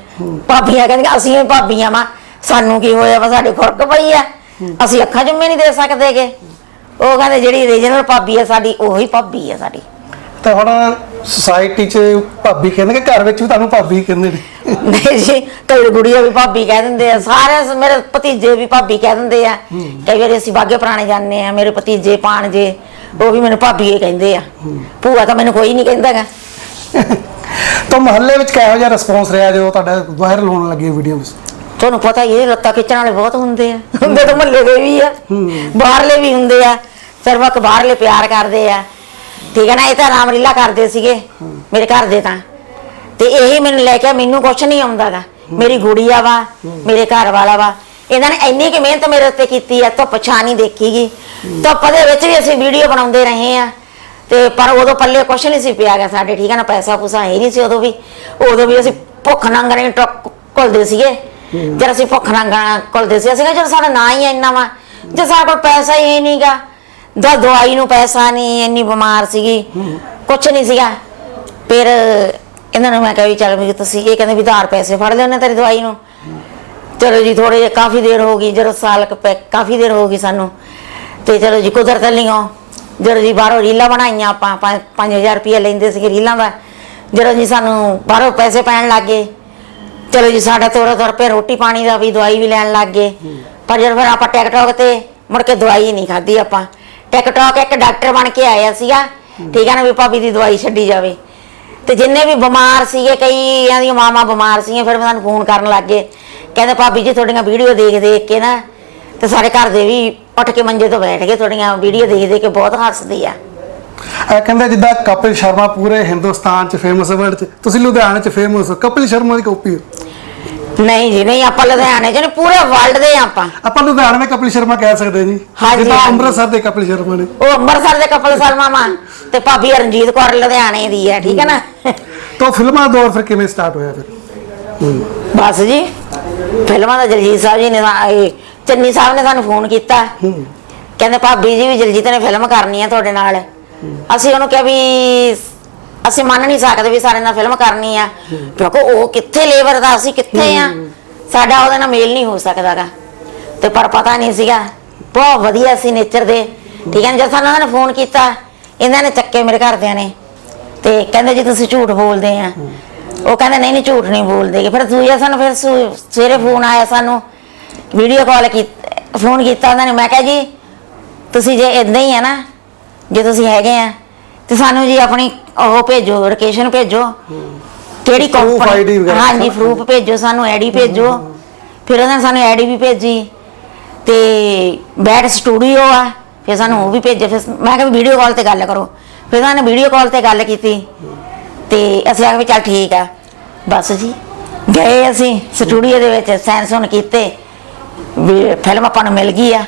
Speaker 2: ਭਾਬੀਆਂ ਕਹਿੰਦੀਆਂ ਅਸੀਂ ਵੀ ਭਾਬੀਆਂ ਵਾ। ਸਾਨੂੰ ਕੀ ਹੋਇਆ ਵਾ ਸਾਡੇ ਖੁਰਕ ਪਈ ਆ। ਅਸੀਂ ਅੱਖਾਂ ਜੁੰਮੇ ਨਹੀਂ ਦੇ ਸਕਦੇਗੇ। ਉਹ ਕਹਿੰਦੇ ਜਿਹੜੀ ਰੀਜਨਲ ਭਾਬੀ ਆ ਸਾਡੀ ਉਹੀ ਭਾਬੀ ਆ ਸਾਡੀ।
Speaker 1: ਤਾਂ ਹੁਣ ਸੁਸਾਇਟੀ 'ਚ ਭਾਬੀ ਕਹਿੰਦੇ ਕਿ ਘਰ ਵਿੱਚ ਵੀ ਤੁਹਾਨੂੰ ਭਾਬੀ ਕਹਿੰਦੇ ਨੇ।
Speaker 2: ਨਹੀਂ ਜੀ ਕਈ ਗੁੜੀਆਂ ਵੀ ਭਾਬੀ ਕਹਿ ਦਿੰਦੇ ਆ। ਸਾਰੇ ਮੇਰੇ ਭਤੀਜੇ ਵੀ ਭਾਬੀ ਕਹਿ ਦਿੰਦੇ ਆ। ਕਈ ਵਾਰੀ ਅਸੀਂ ਬਾਗੇ ਪੁਰਾਣੇ ਜਾਂਦੇ ਆ ਮੇਰੇ ਭਤੀਜੇ ਭਾਣਜੇ ਉਹ ਵੀ ਮੈਨੂੰ ਭਾਬੀ ਹੀ ਕਹਿੰਦੇ ਆ। ਭੂਆ ਤਾਂ ਮੈਨੂੰ ਕੋਈ ਨਹੀਂ ਕਹਿੰਦਾਗਾ।
Speaker 1: ਤਾਂ ਮਹੱਲੇ ਵਿੱਚ ਕਿਹੋ ਜਿਹਾ ਰਿਸਪੌਂਸ ਰਿਹਾ ਜੋ ਤੁਹਾਡਾ ਵਾਇਰਲ ਹੋਣ ਲੱਗੀ ਵੀਡੀਓਜ਼
Speaker 2: ਤੁਹਾਨੂੰ ਪਤਾ ਹੀ ਹੈ ਲੱਤਾਂ ਖਿੱਚਣ ਵਾਲੇ ਬਹੁਤ ਹੁੰਦੇ ਆ। ਹੁੰਦੇ ਤਾਂ ਮਹੱਲੇ ਦੇ ਵੀ ਆ। ਬਾਹਰਲੇ ਵੀ ਹੁੰਦੇ ਆ। ਸਰਵਕ ਬਾਹਰਲੇ ਪਿਆਰ ਕਰਦੇ ਆ। ਠੀਕ ਹੈ ਨਾ ਇਹ ਤਾਂ ਰਾਮਲੀਲਾ ਕਰਦੇ ਸੀਗੇ। ਮੇਰੇ ਘਰ ਦੇ ਤਾਂ। ਤੇ ਇਹੀ ਮੈਨੂੰ ਲੈ ਕੇ ਮੈਨੂੰ ਕੁਛ ਨਹੀਂ ਆਉਂਦਾਗਾ ਮੇਰੀ ਗੁੜੀਆ ਵਾ ਮੇਰੇ ਘਰ ਵਾਲਾ ਵਾ। ਇਹਨਾਂ ਨੇ ਇੰਨੀ ਕਿ ਮਿਹਨਤ ਮੇਰੇ ਉੱਤੇ ਕੀਤੀ ਆ ਧੁੱਪ ਛਾਂ ਨਹੀਂ ਦੇਖੀਗੀ ਧੁੱਪ ਦੇ ਵਿੱਚ ਵੀ ਅਸੀਂ ਵੀਡੀਓ ਬਣਾਉਂਦੇ ਰਹੇ ਆ। ਤੇ ਪਰ ਉਦੋਂ ਪੱਲੇ ਕੁਛ ਨਹੀਂ ਸੀ ਪਿਆ ਗਿਆ ਸਾਡੇ ਠੀਕ ਹੈ ਨਾ ਪੈਸਾ ਪੂਸਾ ਹੈ ਨਹੀਂ ਸੀ ਉਦੋਂ ਵੀ। ਉਦੋਂ ਵੀ ਅਸੀਂ ਭੁੱਖ ਨੰਗਣੇ ਟਰੱਕ ਘੁਲਦੇ ਸੀਗੇ। ਜਦ ਅਸੀਂ ਭੁੱਖ ਨੰਗਣਾ ਘੁਲਦੇ ਸੀ ਅਸੀਂ ਕਿਹਾ ਜਦ ਸਾਡਾ ਨਾਂ ਹੀ ਇੰਨਾ ਵਾ। ਜੇ ਸਾਡੇ ਕੋਲ ਪੈਸਾ ਹੀ ਨਹੀਂਗਾ। ਦਾ ਦਵਾਈ ਨੂੰ ਪੈਸਾ ਨਹੀਂ ਇੰਨੀ ਬਿਮਾਰ ਸੀਗੀ। ਕੁਛ ਨਹੀਂ ਸੀਗਾ। ਫਿਰ ਇਹਨਾਂ ਨੂੰ ਮੈਂ ਕਿਹਾ ਵੀ ਚੱਲ ਵੀ ਤੁਸੀਂ ਇਹ ਕਹਿੰਦੇ ਵੀ ਧਾਰ ਪੈਸੇ ਫੜ ਲਿਓ ਨੇ ਤੇਰੀ ਦਵਾਈ ਨੂੰ। ਚਲੋ ਜੀ ਥੋੜੇ ਕਾਫੀ ਦੇਰ ਹੋ ਗਈ, ਜਦੋਂ ਸਾਲ ਕਾਫੀ ਦੇਰ ਹੋ ਗਈ ਸਾਨੂੰ। ਤੇ ਚਲੋ ਜੀ, ਕੁਦਰਤ ਲਿਓ ਜਦੋਂ ਜੀ ਬਾਹਰੋਂ ਰੀਲਾਂ ਬਣਾਈਆਂ ਆਪਾਂ 5000 ਰੁਪਏ ਲੈਂਦੇ ਸੀਗੇ ਰੀਲਾਂ ਦਾ। ਜਦੋਂ ਜੀ ਸਾਨੂੰ ਬਾਹਰੋਂ ਪੈਸੇ ਪੈਣ ਲੱਗੇ ਚਲੋ ਜੀ ਸਾਡਾ ਤੋਰਾ ਤੋਰ ਪੇ ਰੋਟੀ ਪਾਣੀ ਦਾ ਵੀ ਦਵਾਈ ਵੀ ਲੈਣ ਲੱਗ ਗਏ। ਪਰ ਜਦੋਂ ਫਿਰ ਆਪਾਂ ਟਿਕਟੋਕ ਤੇ ਮੁੜ ਕੇ ਦਵਾਈ ਨਹੀਂ ਖਾਧੀ ਆਪਾਂ। ਟਿਕਟੋਕ ਇੱਕ ਡਾਕਟਰ ਬਣ ਕੇ ਆਇਆ ਸੀਗਾ ਠੀਕ ਹੈ ਨਾ ਵੀ ਭਾਬੀ ਦੀ ਦਵਾਈ ਛੱਡੀ ਜਾਵੇ। ਤੇ ਜਿੰਨੇ ਵੀ ਬਿਮਾਰ ਸੀਗੇ ਕਈਆਂ ਦੀਆਂ ਮਾਵਾਂ ਬਿਮਾਰ ਸੀਗੀਆਂ ਫਿਰ ਸਾਨੂੰ ਫੋਨ ਕਰਨ ਲੱਗ ਗਏ। ਕਹਿੰਦੇ ਭਾਬੀ ਜੀ ਤੁਹਾਡੀਆਂ ਵੀਡੀਓ ਦੇਖ ਦੇਖ ਕੇ ਨਾ ਤੇ ਸਾਰੇ ਘਰ ਦੇ ਵੀ ਉੱਠ ਕੇ ਮੰਜੇ ਤੋਂ ਬੈਠ ਗਏ ਤੁਹਾਡੀਆਂ ਵੀਡੀਓ ਦੇਖ ਦੇਖ ਕੇ ਬਹੁਤ ਹੱਸਦੇ ਆ।
Speaker 1: ਇਹ ਕਹਿੰਦੇ ਜਿੱਦਾਂ ਕਪਿਲ ਸ਼ਰਮਾ ਪੂਰੇ ਹਿੰਦੁਸਤਾਨ 'ਚ ਫੇਮਸ ਵਰਲਡ 'ਚ। ਤੁਸੀਂ ਲੁਧਿਆਣੇ 'ਚ ਫੇਮਸ ਹੋ। ਕਪਿਲ ਸ਼ਰਮਾ ਦੀ ਕਾਪੀ ਹੋ।
Speaker 2: ਨਹੀਂ ਜੀ ਨਹੀਂ ਆਪਾਂ ਲੁਧਿਆਣੇ ਚ ਨਹੀਂ ਪੂਰੇ ਵਰਲਡ ਦੇ ਆ ਆਪਾਂ।
Speaker 1: ਆਪਾਂ ਲੁਧਿਆਣੇ ਦੇ ਕਪਿਲ ਸ਼ਰਮਾ ਕਹਿ ਸਕਦੇ ਜੀ।
Speaker 2: ਹਾਂਜੀ,
Speaker 1: ਜਿੱਦਾਂ
Speaker 2: ਹਾਂਜੀ।
Speaker 1: ਅੰਮ੍ਰਿਤਸਰ ਦੇ ਕਪਿਲ ਸ਼ਰਮਾ ਨੇ।
Speaker 2: ਉਹ ਅੰਮ੍ਰਿਤਸਰ ਦੇ ਕਪਲ ਸਲਮਾ ਮਾਂ ਤੇ ਭਾਬੀ ਰਣਜੀਤ ਕੌਰ ਲੁਧਿਆਣੇ ਦੀ ਹੈ ਠੀਕ ਹੈ ਨਾ?
Speaker 1: ਤਾਂ ਫਿਲਮਾਂ ਦਾ ਦੌਰ ਫਿਰ ਕਿਵੇਂ ਸਟਾਰਟ ਹੋਇਆ ਫਿਰ?
Speaker 2: ਬਸ ਜੀ ਫਿਲਮਾਂ ਦਾ ਜਲਜੀਤ ਸਾਹਿਬ ਜੀ ਨੇ ਸਾ- ਇਹ ਚੰਨੀ ਸਾਹਿਬ ਨੇ ਸਾਨੂੰ ਫੋਨ ਕੀਤਾ। ਕਹਿੰਦੇ ਭਾਬੀ ਜੀ ਵੀ ਜਲਜੀਤ ਨੇ ਫਿਲਮ ਕਰਨੀ ਹੈ ਤੁਹਾਡੇ ਨਾਲ। ਅਸੀਂ ਉਹਨੂੰ ਕਿਹਾ ਵੀ ਅਸੀਂ ਮੰਨ ਨਹੀਂ ਸਕਦੇ ਵੀ ਸਾਡੇ ਨਾਲ ਫਿਲਮ ਕਰਨੀ ਆ। ਕਿਉਂਕਿ ਉਹ ਕਿੱਥੇ ਲੇਬਰ ਦਾ ਅਸੀਂ ਕਿੱਥੇ ਆ? ਸਾਡਾ ਉਹਦੇ ਨਾਲ ਮੇਲ ਨਹੀਂ ਹੋ ਸਕਦਾਗਾ। ਤੇ ਪਰ ਪਤਾ ਨਹੀਂ ਸੀਗਾ ਬਹੁਤ ਵਧੀਆ ਸੀ ਨੇਚਰ ਦੇ। ਠੀਕ ਹੈ? ਜਦ ਸਾਨੂੰ ਉਹਨਾਂ ਨੇ ਫੋਨ ਕੀਤਾ ਇਹਨਾਂ ਨੇ ਚੱਕੇ ਮੇਰੇ ਘਰਦਿਆਂ ਨੇ। ਤੇ ਕਹਿੰਦੇ ਜੀ ਤੁਸੀਂ ਝੂਠ ਬੋਲਦੇ ਆ। ਉਹ ਕਹਿੰਦੇ ਨਹੀਂ ਨਹੀਂ ਝੂਠ ਨਹੀਂ ਬੋਲਦੇ ਫਿਰ ਦੂਜਾ ਸਾਨੂੰ ਫਿਰ ਸਵੇਰੇ ਫੋਨ ਆਇਆ ਸਾਨੂੰ। ਵੀਡੀਓ ਕਾਲ ਕੀ ਫੋਨ ਕੀਤਾ ਉਹਨਾਂ ਨੇ। ਮੈਂ ਕਿਹਾ ਜੀ ਤੁਸੀਂ ਜੇ ਇਦਾਂ ਹੀ ਆ ਨਾ ਜੇ ਤੁਸੀਂ ਹੈਗੇ ਆ ਤੇ ਸਾਨੂੰ ਜੀ ਆਪਣੀ ਉਹ ਭੇਜੋ ਲੋਕੇਸ਼ਨ ਭੇਜੋ। ਕਿਹੜੀ ਕੰਪਨੀ ਹਾਂਜੀ ਪ੍ਰੂਫ ਭੇਜੋ ਸਾਨੂੰ ਆਈਡੀ ਭੇਜੋ। ਫਿਰ ਉਹਨਾਂ ਨੇ ਸਾਨੂੰ ਆਈਡੀ ਵੀ ਭੇਜੀ। ਤੇ ਬੈਟ ਸਟੂਡੀਓ ਆ ਫਿਰ ਸਾਨੂੰ ਉਹ ਵੀ ਭੇਜੇ। ਫਿਰ ਮੈਂ ਕਿਹਾ ਵੀਡੀਓ ਕਾਲ ਤੇ ਗੱਲ ਕਰੋ। ਫਿਰ ਉਹਨਾਂ ਨੇ ਵੀਡੀਓ ਕਾਲ ਤੇ ਗੱਲ ਕੀਤੀ। ਤੇ ਅਸੀਂ ਆਖਿਆ ਵੀ ਚੱਲ ਠੀਕ ਆ। ਬਸ ਜੀ ਗਏ ਅਸੀਂ ਸਟੂਡੀਓ ਦੇ ਵਿੱਚ ਸੈਂਸਨ ਕੀਤੇ। ਵੀ ਫਿਲਮ ਆਪਾਂ ਨੂੰ ਮਿਲ ਗਈ ਆ।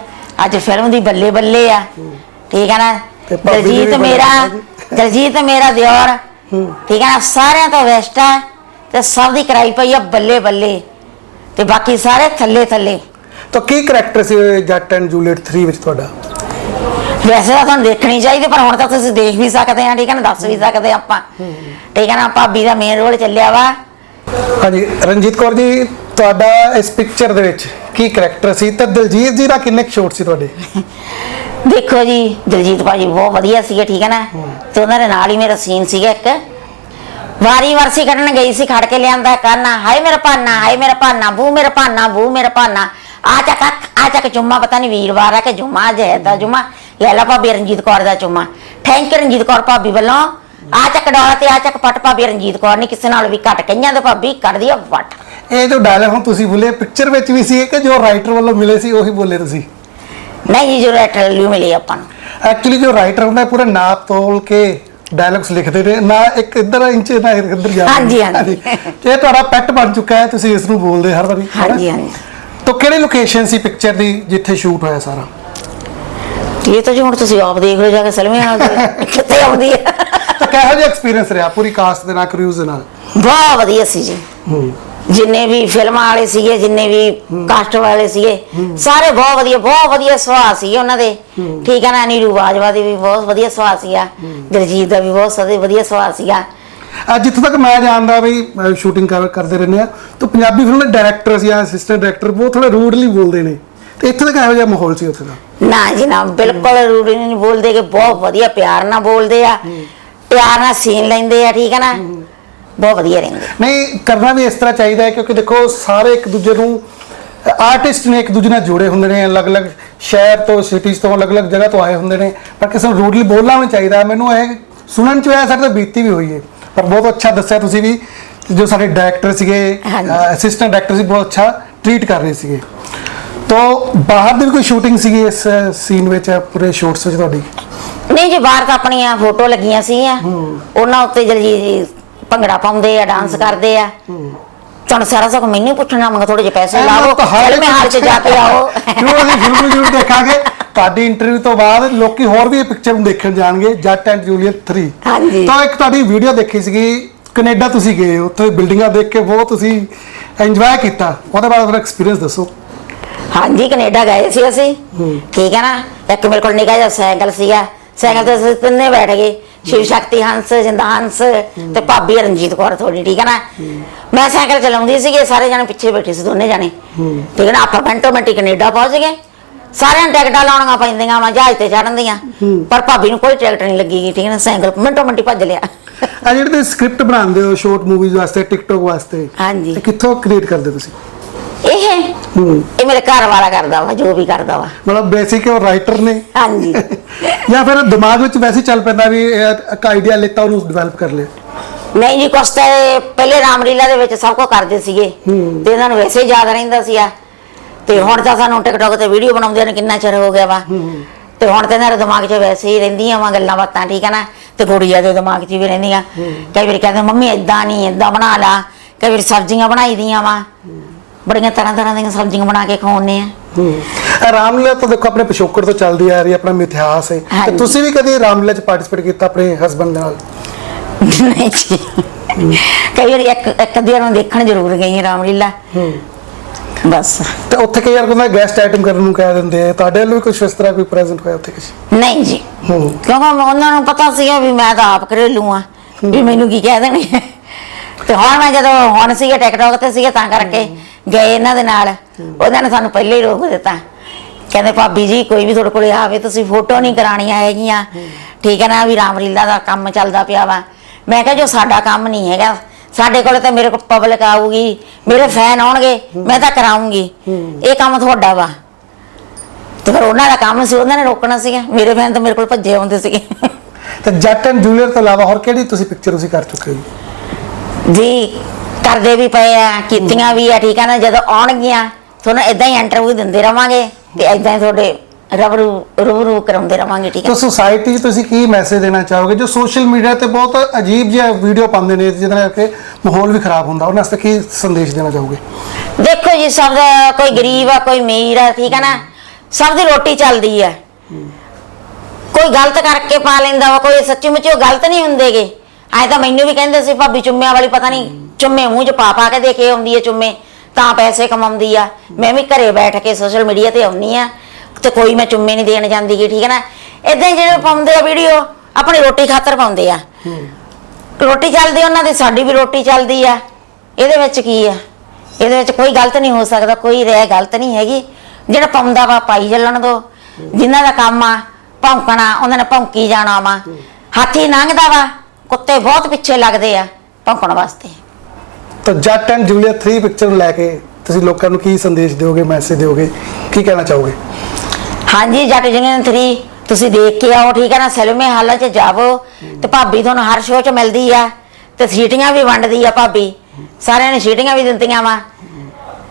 Speaker 2: ਅੱਜ ਫਿਲਮ ਦੀ ਬੱਲੇ ਬੱਲੇ ਆ। ਠੀਕ ਆ ਨਾ?
Speaker 1: ਤੇ ਭਾਬੀ ਦੀ ਵੀ
Speaker 2: ਦਲਜੀਤ
Speaker 1: ਬੜੀ
Speaker 2: ਮੇਰਾ
Speaker 1: ਜੀ।
Speaker 2: ਦਲਜੀਤ ਮੇਰਾ ਦਿਓਰ। ਠੀਕ ਆ ਨਾ? ਸਾਰਿਆਂ ਤੋਂ ਬੈਸਟ ਆ ਤੇ ਸਭ ਦੀ ਕਰਾਈ ਪਈ ਆ ਬੱਲੇ ਬੱਲੇ। ਤੇ ਬਾਕੀ ਸਾਰੇ ਥੱਲੇ ਥੱਲੇ।
Speaker 1: ਤਾਂ ਕੀ ਕਰੈਕਟਰ ਸੀ ਜੱਟ ਐਂਡ ਜੂਲੀਅਟ 3 ਵਿੱਚ ਤੁਹਾਡਾ?
Speaker 2: ਵੈਸੇ ਤਾਂ ਤੁਹਾਨੂੰ ਦੇਖਣੀ ਚਾਹੀਦੀ ਪਰ ਹੁਣ ਤਾਂ ਤੁਸੀਂ ਦੇਖ ਵੀ ਸਕਦੇ ਆ ਠੀਕ ਹੈ ਨਾ? ਦੱਸ ਵੀ ਸਕਦੇ ਆ ਆਪਾਂ। ਠੀਕ ਹੈ ਨਾ? ਭਾਬੀ ਦਾ ਮੇਨ ਰੋਲ ਚੱਲਿਆ ਵਾ।
Speaker 1: ਹਾਂਜੀ ਰਣਜੀਤ ਕੌਰ ਜੀ ਤੁਹਾਡਾ ਇਸ ਪਿਕਚਰ ਦੇ ਵਿੱਚ ਕੀ ਕਰੈਕਟਰ ਸੀ? ਤੇ ਦਿਲਜੀਤ ਜੀ ਦਾ ਕਿੰਨੇ ਸ਼ੋਟ ਸੀ ਤੁਹਾਡੇ?
Speaker 2: ਦੇਖੋ ਜੀ ਦਲਜੀਤ ਭਾਜੀ ਬਹੁਤ ਵਧੀਆ ਸੀਗੇ ਠੀਕ ਹੈ ਨਾ? ਤੇ ਉਹਨਾਂ ਦੇ ਨਾਲ ਹੀ ਮੇਰਾ ਸੀਨ ਸੀਗਾ ਇੱਕ। ਵਾਰੀ ਵਰਸੀ ਕੱਢਣ ਗਈ ਸੀ ਖੜ ਕੇ ਲਿਆਂਦਾ ਕਰਨਾ ਹਾਏ ਮੇਰਾ ਭਾਨਾ ਹਾਏ ਮੇਰਾ ਭਾਨਾ ਬੂ ਮੇਰਾ ਭਾਨਾ ਬੂ ਮੇਰਾ ਭਾਨਾ। ਆ ਚੱਕ ਆ ਚੱਕ ਚੁੰਮਾ ਪਤਾ ਨਹੀਂ ਵੀਰਵਾਰ ਆ ਕਿ ਜੁਮਾ ਜੈ ਦਾ ਜੁਮਾ। ਲੈ ਲਾ ਭਾਬੀ ਰਣਜੀਤ ਕੌਰ ਦਾ ਚੁੰਮਾ। ਥੈਂਕ ਯੂ ਰਣਜੀਤ ਕੌਰ ਭਾਬੀ ਵੱਲੋਂ। ਆ ਚੱਕ ਡੋਲਾ ਤੇ ਆ ਚੱਕ ਪਟ ਭਾਬੀ ਰਣਜੀਤ ਕੌਰ ਨਹੀਂ ਕਿਸੇ ਨਾਲ ਵੀ ਘਟ ਕਈਆਂ ਦੇ ਭਾਬੀ ਕੱਢਦੀ ਆ ਵੱਟ।
Speaker 1: ਇਹ ਜੋ ਡਾਇਲੌਗ ਹੁਣ ਤੁਸੀਂ ਬੋਲੇ ਪਿਕਚਰ ਵਿੱਚ ਵੀ ਸੀ ਕਿ ਜੋ ਰਾਈਟਰ ਵੱਲੋਂ ਮਿਲੇ ਸੀ ਉਹੀ ਬੋਲੇ ਤੁਸੀਂ?
Speaker 2: ਜੋ ਰੈਟਰ ਲਿਓ ਮਿਲੀ ਆਪਾਂ ਨੂੰ।
Speaker 1: ਐਕਚੁਅਲੀ ਜੋ ਰਾਈਟਰ ਹੁੰਦਾ ਹੈ, ਪੂਰਾ ਨਾਪ ਤੋਲ ਕੇ ਡਾਇਲੌਗਸ ਲਿਖਦੇ ਨੇ। ਨਾ ਇੱਕ ਇੱਧਰ ਇੰਚ ਨਾ ਇੱਧਰ ਜਾ।
Speaker 2: ਹਾਂਜੀ, ਹਾਂਜੀ।
Speaker 1: ਤੇ ਇਹ ਤੁਹਾਡਾ ਪੈਟ ਬਣ ਚੁੱਕਾ ਹੈ ਤੁਸੀਂ ਇਸ ਨੂੰ ਬੋਲਦੇ ਹਰ ਵਾਰੀ।
Speaker 2: ਹਾਂਜੀ ਹਾਂਜੀ।
Speaker 1: ਤਾਂ ਕਿਹੜੀ ਲੋਕੇਸ਼ਨ ਸੀ ਪਿਕਚਰ ਦੀ ਜਿੱਥੇ ਸ਼ੂਟ ਹੋਇਆ ਸਾਰਾ?
Speaker 2: ਇਹ ਤਾਂ ਜੀ ਹੁਣ ਤੁਸੀਂ ਆਪ ਦੇਖ ਲਓ ਜਾ ਕੇ ਸਲਮੇ ਨਾਲ ਦੀ। ਕਿੱਥੇ ਆਉਂਦੀ ਹੈ?
Speaker 1: ਤਾਂ ਕਿਹੋ ਜਿਹਾ ਐਕਸਪੀਰੀਅੰਸ ਰਿਹਾ ਪੂਰੀ ਕਾਸਟ ਦੇ ਨਾਲ ਕ੍ਰੂਜ਼ ਦੇ ਨਾਲ?
Speaker 2: ਬਹੁਤ ਵਧੀਆ ਸੀ ਜੀ। ਜਿੰਨੇ ਵੀ ਫਿਲਮਾਂ ਵਾਲੇ ਸੀਗੇ ਜਿੰਨੇ ਵੀ ਕਾਸਟ ਵਾਲੇ ਸੀਗੇ ਸਾਰੇ ਬਹੁਤ ਵਧੀਆ ਬਹੁਤ ਵਧੀਆ ਸੁਭਾਅ ਸੀਗੇ ਉਹਨਾਂ ਦੇ। ਠੀਕ ਹੈ ਨਾ ਨੀਰੂ ਬਾਜਵਾ ਦੇ ਵੀ ਬਹੁਤ ਵਧੀਆ ਸੁਭਾਅ ਸੀਗਾ ਦਿਲਜੀਤ ਦਾ ਵੀ ਬਹੁਤ ਸਦੇ ਵਧੀਆ ਸੁਭਾਅ ਸੀਗਾ।
Speaker 1: ਅੱਜ ਜਿੱਥੋਂ ਤੱਕ ਮੈਂ ਜਾਣਦਾ ਵੀ ਸ਼ੂਟਿੰਗ ਕਰ ਕਰਦੇ ਰਹਿੰਦੇ ਆ ਤਾਂ ਪੰਜਾਬੀ ਫਿਲਮ ਦੇ ਡਾਇਰੈਕਟਰ ਜਾਂ ਅਸਿਸਟੈਂਟ ਡਾਇਰੈਕਟਰ ਬਹੁਤ ਥੋੜਾ ਰੂਡਲੀ ਬੋਲਦੇ ਨੇ। ਤੇ ਇੱਥੇ ਤੱਕ ਇਹੋ ਜਿਹਾ ਮਾਹੌਲ ਸੀ ਉੱਥੇ ਦਾ?
Speaker 2: ਨਾ ਜੀ ਨਾ ਬਿਲਕੁਲ ਰੂੜੀ ਨਹੀਂ ਬੋਲਦੇ ਕਿ ਬਹੁਤ ਵਧੀਆ ਪਿਆਰ ਨਾਲ ਬੋਲਦੇ ਆ। ਪਿਆਰ ਨਾਲ ਸੀਨ ਲੈਂਦੇ ਆ ਠੀਕ ਹੈ ਨਾ। ਬਹੁਤ ਵਧੀਆ ਰਹਿੰਦੇ
Speaker 1: ਨਹੀਂ ਕਰਨਾ ਵੀ ਇਸ ਤਰ੍ਹਾਂ ਚਾਹੀਦਾ ਹੈ ਕਿਉਂਕਿ ਦੇਖੋ ਸਾਰੇ ਇੱਕ ਦੂਜੇ ਨੂੰ ਆਰਟਿਸਟ ਨੇ ਇੱਕ ਦੂਜੇ ਨਾਲ ਜੁੜੇ ਹੁੰਦੇ ਨੇ ਅਲੱਗ-ਅਲੱਗ ਸ਼ਹਿਰ ਤੋਂ ਸਿਟੀਜ਼ ਤੋਂ ਅਲੱਗ-ਅਲੱਗ ਜਗ੍ਹਾ ਤੋਂ ਆਏ ਹੁੰਦੇ ਨੇ ਪਰ ਕਿਸੇ ਨੂੰ ਰੂਡਲੀ ਬੋਲਣਾ ਵੀ ਚਾਹੀਦਾ ਮੈਨੂੰ ਇਹ ਸੁਣਨ ਚ ਆਇਆ ਸਾਡੇ ਤੋਂ ਬੀਤੀ ਵੀ ਹੋਈ ਹੈ। ਪਰ ਬਹੁਤ ਅੱਛਾ ਦੱਸਿਆ ਤੁਸੀਂ ਵੀ ਜੋ ਸਾਡੇ ਡਾਇਰੈਕਟਰ ਸੀਗੇ। ਅਸਿਸਟੈਂਟ ਡਾਇਰੈਕਟਰ ਸੀ ਬਹੁਤ ਅੱਛਾ ਟ੍ਰੀਟ ਕਰ ਰਹੇ ਸੀਗੇ। ਤੋਂ ਬਾਹਰ ਦੀ ਕੋਈ ਸ਼ੂਟਿੰਗ ਸੀਗੀ ਇਸ ਸੀਨ ਵਿੱਚ ਪੂਰੇ ਸ਼ੂਟਸ ਵਿੱਚ ਤੁਹਾਡੀ?
Speaker 2: ਨਹੀਂ ਜੀ ਬਾਹਰ ਤਾਂ ਆਪਣੀਆਂ ਫੋਟੋ ਲੱਗੀਆਂ ਸੀਗੀਆਂ। ਉਹਨਾਂ ਉੱਤੇ ਜਲਦੀ ਜੀ ਭੰਗੜਾ ਪਾਉਂਦੇ ਆ ਡਾਂਸ ਕਰਦੇ ਆ। ਤੁਹਾਨੂੰ ਸਾਰਾ ਸਭ ਮੈਨੂੰ ਪੁੱਛਣਾ ਮੰਗਾ ਥੋੜੇ ਜਿਹੇ ਪੈਸੇ ਲਾਓ ਫਿਲਮੇ ਹਾਲ ਚ ਜਾ ਕੇ ਆਓ।
Speaker 1: ਕਿਉਂ ਅਸੀਂ ਫਿਲਮ ਨੂੰ ਜ਼ਰੂਰ ਦੇਖਾਂਗੇ। ਤੁਹਾਡੀ ਇੰਟਰਵਿਊ ਤੋਂ ਬਾਅਦ ਲੋਕੀ ਹੋਰ ਵੀ ਇਹ ਪਿਕਚਰ ਨੂੰ ਦੇਖਣ ਜਾਣਗੇ ਜੱਟ ਐਂਡ ਜੂਲੀਅਟ 3
Speaker 2: ਹਾਂਜੀ।
Speaker 1: ਤਾਂ ਇੱਕ ਤੁਹਾਡੀ ਵੀਡੀਓ ਦੇਖੀ ਸੀਗੀ ਕੈਨੇਡਾ ਤੁਸੀਂ ਗਏ ਉੱਥੇ ਬਿਲਡਿੰਗਾਂ ਦੇਖ ਕੇ ਬਹੁਤ ਤੁਸੀਂ ਇੰਜੋਏ ਕੀਤਾ। ਉਹਦੇ ਬਾਰੇ ਤੁਹਾਡਾ ਐਕਸਪੀਰੀਅੰਸ ਦੱਸੋ।
Speaker 2: ਹਾਂਜੀ ਕੈਨੇਡਾ ਗਏ ਸੀ ਅਸੀਂ। ਠੀਕ ਹੈ ਨਾ? ਇੱਕ ਮੇਰੇ ਕੋਲ ਨਿੱਕਾ ਜਿਹਾ ਸਾਈਕਲ ਸੀਗਾ। ਸਾਈਕਲ ਤੇ ਅਸੀਂ ਤਿੰਨੇ ਬੈਠ ਗਏ। ਸ਼ਿਵ ਸ਼ਕਤੀ ਹੰਸ ਜਿੰਦਾ ਹੰਸ ਤੇ ਭਾਬੀ ਰਣਜੀਤ ਕੌਰ ਥੋੜੀ ਠੀਕ ਹੈ ਨਾ? ਮੈਂ ਸਾਈਕਲ ਚਲਾਉਂਦੀ ਸੀਗੇ ਸਾਰੇ ਜਣੇ ਪਿੱਛੇ ਬੈਠੇ ਸੀ ਦੋਨੇ ਜਣੇ। ਠੀਕ ਹੈ ਨਾ? ਆਪਾਂ ਮਿੰਟੋ ਮਿੰਟੀ ਕੈਨੇਡਾ ਪਹੁੰਚ ਗਏ। ਸਾਰਿਆਂ ਨੂੰ ਟਿਕਟਾਂ ਲਾਉਣੀਆਂ ਪੈਂਦੀਆਂ ਵਾ ਜਹਾਜ਼ ਤੇ ਚੜਨ ਦੀਆਂ ਪਰ ਭਾਬੀ ਨੂੰ ਕੋਈ ਟਿਕਟ ਨਹੀਂ ਲੱਗੀ ਠੀਕ ਹੈ ਨਾ? ਸਾਈਕਲ ਮਿੰਟੋ ਮਿੰਟੀ ਭੱਜ ਲਿਆ।
Speaker 1: ਆ ਜਿਹੜੇ ਤੁਸੀਂ ਸਕ੍ਰਿਪਟ ਬਣਾਉਂਦੇ ਹੋ ਸ਼ਾਰਟ ਮੂਵੀਜ਼ ਵਾਸਤੇ ਟਿਕਟੋਕ ਵਾਸਤੇ
Speaker 2: ਹਾਂਜੀ।
Speaker 1: ਇਹ ਕਿੱਥੋਂ ਕ੍ਰੀਏਟ ਕਰਦੇ ਤੁਸੀਂ?
Speaker 2: ਇਹ ਇਹ ਮੇਰੇ ਘਰ ਵਾਲਾ ਕਰਦਾ ਵਾ ਜੋ ਵੀ ਕਰਦਾ ਵਾ।
Speaker 1: ਮਤਲਬ ਬੇਸਿਕ ਉਹ ਰਾਈਟਰ ਨੇ।
Speaker 2: ਹਾਂਜੀ।
Speaker 1: ਜਾਂ ਫਿਰ ਦਿਮਾਗ ਵਿੱਚ ਵੈਸੇ ਹੀ ਚੱਲ ਪੈਂਦਾ ਵੀ ਇਹ ਇੱਕ ਆਈਡੀਆ ਲਿੱਤਾ ਉਹਨੂੰ ਡਿਵੈਲਪ ਕਰ ਲਿਆ।
Speaker 2: ਨਹੀਂ ਜੀ ਕੁਛ ਤਾਂ ਇਹ ਪਹਿਲੇ ਰਾਮਲੀਲਾ ਦੇ ਵਿੱਚ ਸਭ ਕੁਝ ਕਰਦੇ ਸੀਗੇ। ਤੇ ਇਹਨਾਂ ਨੂੰ ਵੈਸੇ ਹੀ ਯਾਦ ਰਹਿੰਦਾ ਸੀ ਆ ਤੇ ਹੁਣ ਤਾਂ ਸਾਨੂੰ ਟਿਕਟੋਕ ਤੇ ਵੀਡੀਓ ਬਣਾਉਂਦੇ ਨੇ ਕਿੰਨਾ ਚਿਰ ਹੋ ਗਿਆ ਵਾ। ਤੇ ਹੁਣ ਤੇ ਇਹਨਾਂ ਦੇ ਦਿਮਾਗ 'ਚ ਵੈਸੇ ਹੀ ਰਹਿੰਦੀਆਂ ਵਾ ਗੱਲਾਂ ਬਾਤਾਂ ਠੀਕ ਹੈ ਨਾ? ਤੇ ਗੁੜੀਆ ਦੇ ਦਿਮਾਗ 'ਚ ਵੀ ਰਹਿੰਦੀਆਂ। ਕਈ ਵਾਰੀ ਕਹਿੰਦੇ ਮੰਮੀ ਇਦਾਂ ਨਹੀਂ ਇਦਾਂ ਬਣਾ ਲਾ। ਕਈ ਵਾਰੀ ਸਬਜ਼ੀਆਂ ਬਣਾਈ ਦੀਆਂ ਵਾ। ਬੜੀਆਂ ਤਰ੍ਹਾਂ ਤਰ੍ਹਾਂ ਦੀਆਂ ਸਬਜ਼ੀਆਂ ਬਣਾ ਕੇ ਖਵਾਉਂਦੇ ਆ।
Speaker 1: ਰਾਮਲੀਲਾ ਤਾਂ ਦੇਖੋ ਆਪਣੇ ਪਿਛੋਕੜ ਤੋਂ ਚੱਲਦੀ ਆ ਰਹੀ ਹੈ, ਆਪਣਾ ਇਤਿਹਾਸ ਹੈ। ਤੇ। ਤੁਸੀਂ ਵੀ ਕਦੀ ਰਾਮਲੀਲਾ 'ਚ ਪਾਰਟਿਸਿਪੇਟ ਕੀਤਾ ਆਪਣੇ ਹਸਬੰਡ ਨਾਲ?
Speaker 2: ਨਹੀਂ ਜੀ। ਕਈ ਵਾਰੀ ਇੱਕ ਇੱਕ ਅੱਧੀ ਵਾਰ ਮੈਂ ਦੇਖਣ ਜ਼ਰੂਰ ਗਈ ਹਾਂ ਰਾਮਲੀਲਾ। ਬਸ।
Speaker 1: ਤੇ ਉੱਥੇ ਕਈ ਵਾਰ ਕੋਈ ਗੈਸਟ ਆਈਟਮ ਕਰਨ ਨੂੰ ਕਹਿ ਦਿੰਦੇ ਆ। ਤੁਹਾਡੇ ਵੱਲੋਂ ਵੀ ਕੁਝ ਇਸ ਤਰ੍ਹਾਂ ਕੋਈ ਪ੍ਰੈਜ਼ੈਂਟ ਹੋਇਆ ਉੱਥੇ ਕੁਝ
Speaker 2: ਨਹੀਂ ਜੀ।
Speaker 1: ਹੂੰ।
Speaker 2: ਕਿਉਂਕਿ ਉਹਨਾਂ ਨੂੰ ਪਤਾ ਸੀਗਾ ਵੀ ਮੈਂ ਤਾਂ ਆਪ ਘਰੇਲੂ ਆ। ਵੀ ਮੈਨੂੰ ਕੀ ਕਹਿ ਦੇਣਗੇ। ਤੇ ਹੁਣ ਮੈਂ ਜਦੋਂ ਹੁਣ ਸੀਗੇ ਟਿਕਟੌਕ ਤੇ ਸੀਗੇ ਤਾਂ ਕਰਕੇ ਗਏ ਇਹਨਾਂ ਦੇ ਨਾਲ। ਉਹਨਾਂ ਨੇ ਸਾਨੂੰ ਪਹਿਲੇ ਹੀ ਰੋਕ ਦਿੱਤਾ। ਕਹਿੰਦੇ ਭਾਬੀ ਜੀ ਕੋਈ ਵੀ ਤੁਹਾਡੇ ਕੋਲੇ ਆਵੇ ਤੁਸੀਂ ਫੋਟੋ ਨਹੀਂ ਕਰਾਣੀਆਂ ਹੈਗੀਆਂ। ਠੀਕ ਹੈ ਨਾ ਵੀ ਰਾਮਲੀਲਾ ਦਾ ਕੰਮ ਚੱਲਦਾ ਪਿਆ ਵਾ। ਮੈਂ ਕਿਹਾ ਜੋ ਸਾਡਾ ਕੰਮ ਨਹੀਂ ਹੈਗਾ ਸਾਡੇ ਕੋਲੇ ਤਾਂ ਮੇਰੇ ਕੋਲ ਪਬਲਿਕ ਆਊਗੀ ਮੇਰੇ ਫੈਨ ਆਉਣਗੇ ਮੈਂ ਤਾਂ ਕਰਾਉਂਗੀ ਇਹ ਕੰਮ ਤੁਹਾਡਾ ਵਾ। ਤੇ ਫਿਰ ਉਹਨਾਂ ਦਾ ਕੰਮ ਸੀ ਉਹਨਾਂ ਨੇ ਰੋਕਣਾ ਸੀਗਾ। ਮੇਰੇ ਫੈਨ ਤਾਂ ਮੇਰੇ ਕੋਲ ਭੱਜੇ ਆਉਂਦੇ ਸੀਗੇ।
Speaker 1: ਤੇ ਜੱਟ ਐਂਡ ਜੂਲੀਅਰ ਤੋਂ ਇਲਾਵਾ ਹੋਰ ਕਿਹੜੀ ਤੁਸੀਂ ਪਿਕਚਰ ਤੁਸੀਂ ਕਰ ਚੁੱਕੇ ਹੋ? ਜੀ?
Speaker 2: ਕਰਦੇ ਵੀ ਪਏ ਆ ਕੀਤੀਆਂ ਵੀ ਆ ਠੀਕ ਆ ਨਾ? ਜਦੋਂ ਆਉਣਗੀਆਂ ਤੁਹਾਨੂੰ ਇਦਾਂ ਹੀ ਇੰਟਰਵਿਊ ਦਿੰਦੇ ਰਵਾਂਗੇ ਤੇ ਇਦਾਂ ਹੀ ਤੁਹਾਡੇ ਰਬਰੂ ਰੂਬਰੂ ਕਰਾਉਂਦੇ ਰਵਾਂਗੇ ਠੀਕ
Speaker 1: ਤਾਂ
Speaker 2: ਹੈ
Speaker 1: ਸੋਸਾਇਟੀ 'ਚ ਤੁਸੀਂ ਕੀ ਮੈਸੇਜ ਦੇਣਾ ਚਾਹੋਗੇ? ਜੋ ਸੋਸ਼ਲ ਮੀਡੀਆ ਤੇ ਬਹੁਤ ਅਜੀਬ ਜਿਹਾ ਵੀਡੀਓ ਪਾਉਂਦੇ ਨੇ ਜਿਹਦੇ ਨਾਲ ਕਿ ਮਾਹੌਲ ਵੀ ਖਰਾਬ ਹੁੰਦਾ ਉਹਨਾਂ ਵਾਸਤੇ ਕੀ ਸੰਦੇਸ਼ ਦੇਣਾ ਚਾਹੋਗੇ?
Speaker 2: ਦੇਖੋ ਜੀ ਸਭ ਦਾ ਕੋਈ ਗਰੀਬ ਆ ਕੋਈ ਅਮੀਰ ਆ ਠੀਕ ਆ ਨਾ? ਸਭ ਦੀ ਰੋਟੀ ਚੱਲਦੀ ਆ। ਕੋਈ ਗਲਤ ਕਰਕੇ ਪਾ ਲੈਂਦਾ ਵਾ ਕੋਈ ਸੱਚੀ ਮੁੱਚੀ ਉਹ ਗਲਤ ਨਹੀਂ ਹੁੰਦੇਗੇ। ਐ ਤਾਂ ਮੈਨੂੰ ਵੀ ਕਹਿੰਦੇ ਸੀ ਭਾਬੀ ਚੁੰਮਿਆਂ ਵਾਲੀ ਪਤਾ ਨਹੀਂ ਚੁੰਮੇ ਮੂੰਹ 'ਚ ਪਾ ਪਾ ਕੇ ਦੇ ਕੇ ਆਉਂਦੀ ਹੈ ਚੁੰਮੇ ਤਾਂ ਪੈਸੇ ਕਮਾਉਂਦੀ ਆ। ਮੈਂ ਵੀ ਘਰੇ ਬੈਠ ਕੇ ਸੋਸ਼ਲ ਮੀਡੀਆ ਤੇ ਆਉਣੀ ਆ ਤੇ ਕੋਈ ਮੈਂ ਚੁੰਮੇ ਨਹੀਂ ਦੇਣ ਜਾਂਦੀ ਗੀ ਠੀਕ ਹੈ ਨਾ? ਇਦਾਂ ਹੀ ਜਿਹੜੇ ਪਾਉਂਦੇ ਆ ਵੀਡੀਓ ਆਪਣੀ ਰੋਟੀ ਖਾਤਰ ਪਾਉਂਦੇ ਆ। ਰੋਟੀ ਚੱਲਦੀ ਉਹਨਾਂ ਦੀ ਸਾਡੀ ਵੀ ਰੋਟੀ ਚੱਲਦੀ ਆ। ਇਹਦੇ ਵਿੱਚ ਕੀ ਆ? ਇਹਦੇ ਵਿੱਚ ਕੋਈ ਗਲਤ ਨਹੀਂ ਹੋ ਸਕਦਾ ਕੋਈ ਰਹਿ ਗਲਤ ਨਹੀਂ ਹੈਗੀ। ਜਿਹੜਾ ਪਾਉਂਦਾ ਵਾ ਪਾਈ ਚੱਲਣ ਦੋ। ਜਿਨ੍ਹਾਂ ਦਾ ਕੰਮ ਆ ਭੌਂਕਣਾ ਉਹਨਾਂ ਨੇ ਭੌਂਕੀ ਜਾਣਾ ਵਾ। ਹਾਥੀ ਲੰਘਦਾ ਵਾ। ਕੁੱਤੇ ਬਹੁਤ ਪਿੱਛੇ ਲੱਗਦੇ ਆ ਭੌਂਕਣ ਵਾਸਤੇ।
Speaker 1: ਤਾਂ ਜੱਟ ਐਂਡ ਜੂਲੀਅਰ 3 ਪਿਕਚਰ ਨੂੰ ਲੈ ਕੇ ਤੁਸੀਂ ਲੋਕਾਂ ਨੂੰ ਕੀ ਸੰਦੇਸ਼ ਦਿਓਗੇ ਮੈਸੇਜ ਦਿਓਗੇ ਕੀ ਕਹਿਣਾ ਚਾਹੋਗੇ?
Speaker 2: ਹਾਂਜੀ ਜੱਟ ਜੁਨੀਅਰ 3 ਤੁਸੀਂ ਦੇਖ ਕੇ ਆਓ ਠੀਕ ਹੈ ਨਾ? ਸਿਲਮੇ ਹਾਲਾਂ 'ਚ ਜਾਵੋ ਤੇ ਭਾਬੀ ਤੁਹਾਨੂੰ ਹਰ ਸ਼ੋਅ 'ਚ ਮਿਲਦੀ ਆ ਤੇ ਸੀਟੀਆਂ ਵੀ ਵੰਡਦੀ ਆ ਭਾਬੀ। ਸਾਰਿਆਂ ਨੇ ਸੀਟੀਆਂ ਵੀ ਦਿੰਦੀਆਂ ਵਾ।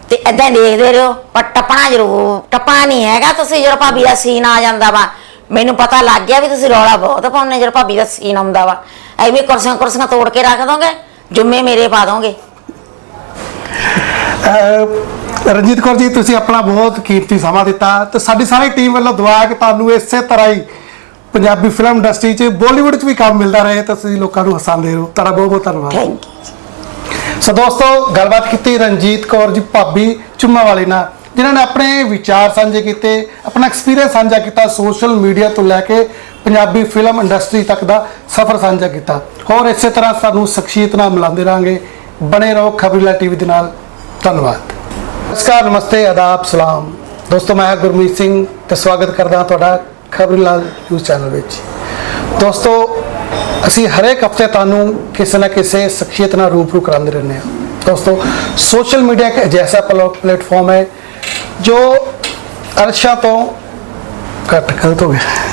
Speaker 2: ਤੇ ਹੀ ਦੇਖਦੇ ਰਹੋ ਪਰ ਟੱਪਣਾ ਜ਼ਰੂਰ ਟੱਪਣਾ ਨਹੀਂ ਹੈਗਾ ਤੁਸੀਂ ਜਦੋਂ ਭਾਬੀ ਦਾ ਸੀਨ ਆ ਜਾਂਦਾ ਵਾ। ਮੈਨੂੰ ਪਤਾ ਲੱਗ ਗਿਆ ਵੀ ਤੁਸੀਂ ਰੌਲਾ ਬਹੁਤ ਪਾਉਂਦੇ ਜਦੋਂ ਭਾਬੀ ਦਾ ਸੀਨ ਆਉਂਦਾ ਵਾ। ਐਵੇਂ ਕੁਰਸੀਆਂ ਕੁਰਸੀਆਂ ਤੋੜ ਕੇ ਰੱਖ ਦੋਗੇ ਜੁੰਮੇ ਮੇਰੇ ਪਾ ਦੋਗੇ
Speaker 1: ਰਣਜੀਤ ਕੌਰ ਜੀ ਤੁਸੀਂ ਆਪਣਾ ਬਹੁਤ ਕੀਮਤੀ ਸਮਾਂ ਦਿੱਤਾ ਤੇ ਸਾਡੀ ਸਾਰੀ ਟੀਮ ਵੱਲੋਂ ਦੁਆ ਹੈ ਕਿ ਤੁਹਾਨੂੰ ਇਸੇ ਤਰ੍ਹਾਂ ਹੀ ਪੰਜਾਬੀ ਫਿਲਮ ਇੰਡਸਟਰੀ 'ਚ ਬਾਲੀਵੁੱਡ 'ਚ ਵੀ ਕੰਮ ਮਿਲਦਾ ਰਹੇ ਤੇ ਤੁਸੀਂ ਲੋਕਾਂ ਨੂੰ ਹਸਾਉਂਦੇ ਰਹੋ ਤੁਹਾਡਾ ਬਹੁਤ ਬਹੁਤ ਧੰਨਵਾਦ
Speaker 2: ਥੈਂਕ ਯੂ
Speaker 1: ਸੋ ਦੋਸਤੋ ਗੱਲਬਾਤ ਕੀਤੀ ਰਣਜੀਤ ਕੌਰ ਜੀ ਭਾਬੀ ਚੁੰਮਾ ਵਾਲੇ ਨਾਲ ਜਿਨ੍ਹਾਂ ਨੇ ਆਪਣੇ ਵਿਚਾਰ ਸਾਂਝੇ ਕੀਤੇ ਆਪਣਾ ਐਕਸਪੀਰੀਅੰਸ ਸਾਂਝਾ ਕੀਤਾ ਸੋਸ਼ਲ ਮੀਡੀਆ ਤੋਂ ਲੈ ਕੇ ਪੰਜਾਬੀ ਫਿਲਮ ਇੰਡਸਟਰੀ ਤੱਕ ਦਾ ਸਫ਼ਰ ਸਾਂਝਾ ਕੀਤਾ। ਹੋਰ ਇਸੇ ਤਰ੍ਹਾਂ ਸਾਨੂੰ ਸ਼ਖਸੀਅਤ ਨਾਲ ਮਿਲਾਉਂਦੇ ਰਹਾਂਗੇ। ਬਣੇ ਰਹੋ ਖਬਰੀਲਾ ਟੀਵੀ ਦੇ ਨਾਲ। ਧੰਨਵਾਦ। ਨਮਸਕਾਰ, ਨਮਸਤੇ, ਆਦਾਬ, ਸਲਾਮ। ਦੋਸਤੋ, ਮੈਂ ਗੁਰਮੀਤ ਸਿੰਘ ਤੇ ਸਵਾਗਤ ਕਰਦਾ ਹਾਂ ਤੁਹਾਡਾ ਖਬਰੀਲਾ ਨਿਊਜ਼ ਚੈਨਲ ਵਿੱਚ। ਦੋਸਤੋ, ਅਸੀਂ ਹਰੇਕ ਹਫ਼ਤੇ ਤੁਹਾਨੂੰ ਕਿਸੇ ਨਾ ਕਿਸੇ ਸ਼ਖਸੀਅਤ ਨਾਲ ਰੂਬਰੂ ਕਰਾਉਂਦੇ ਰਹਿੰਦੇ ਹਾਂ। ਦੋਸਤੋ, ਸੋਸ਼ਲ ਮੀਡੀਆ ਇੱਕ ਅਜਿਹਾ ਪਲੇਟਫਾਰਮ ਹੈ ਜੋ ਅਰਸ਼ਾਂ ਤੋਂ ਘੱਟ ਗਲਤ ਹੋ ਗਿਆ।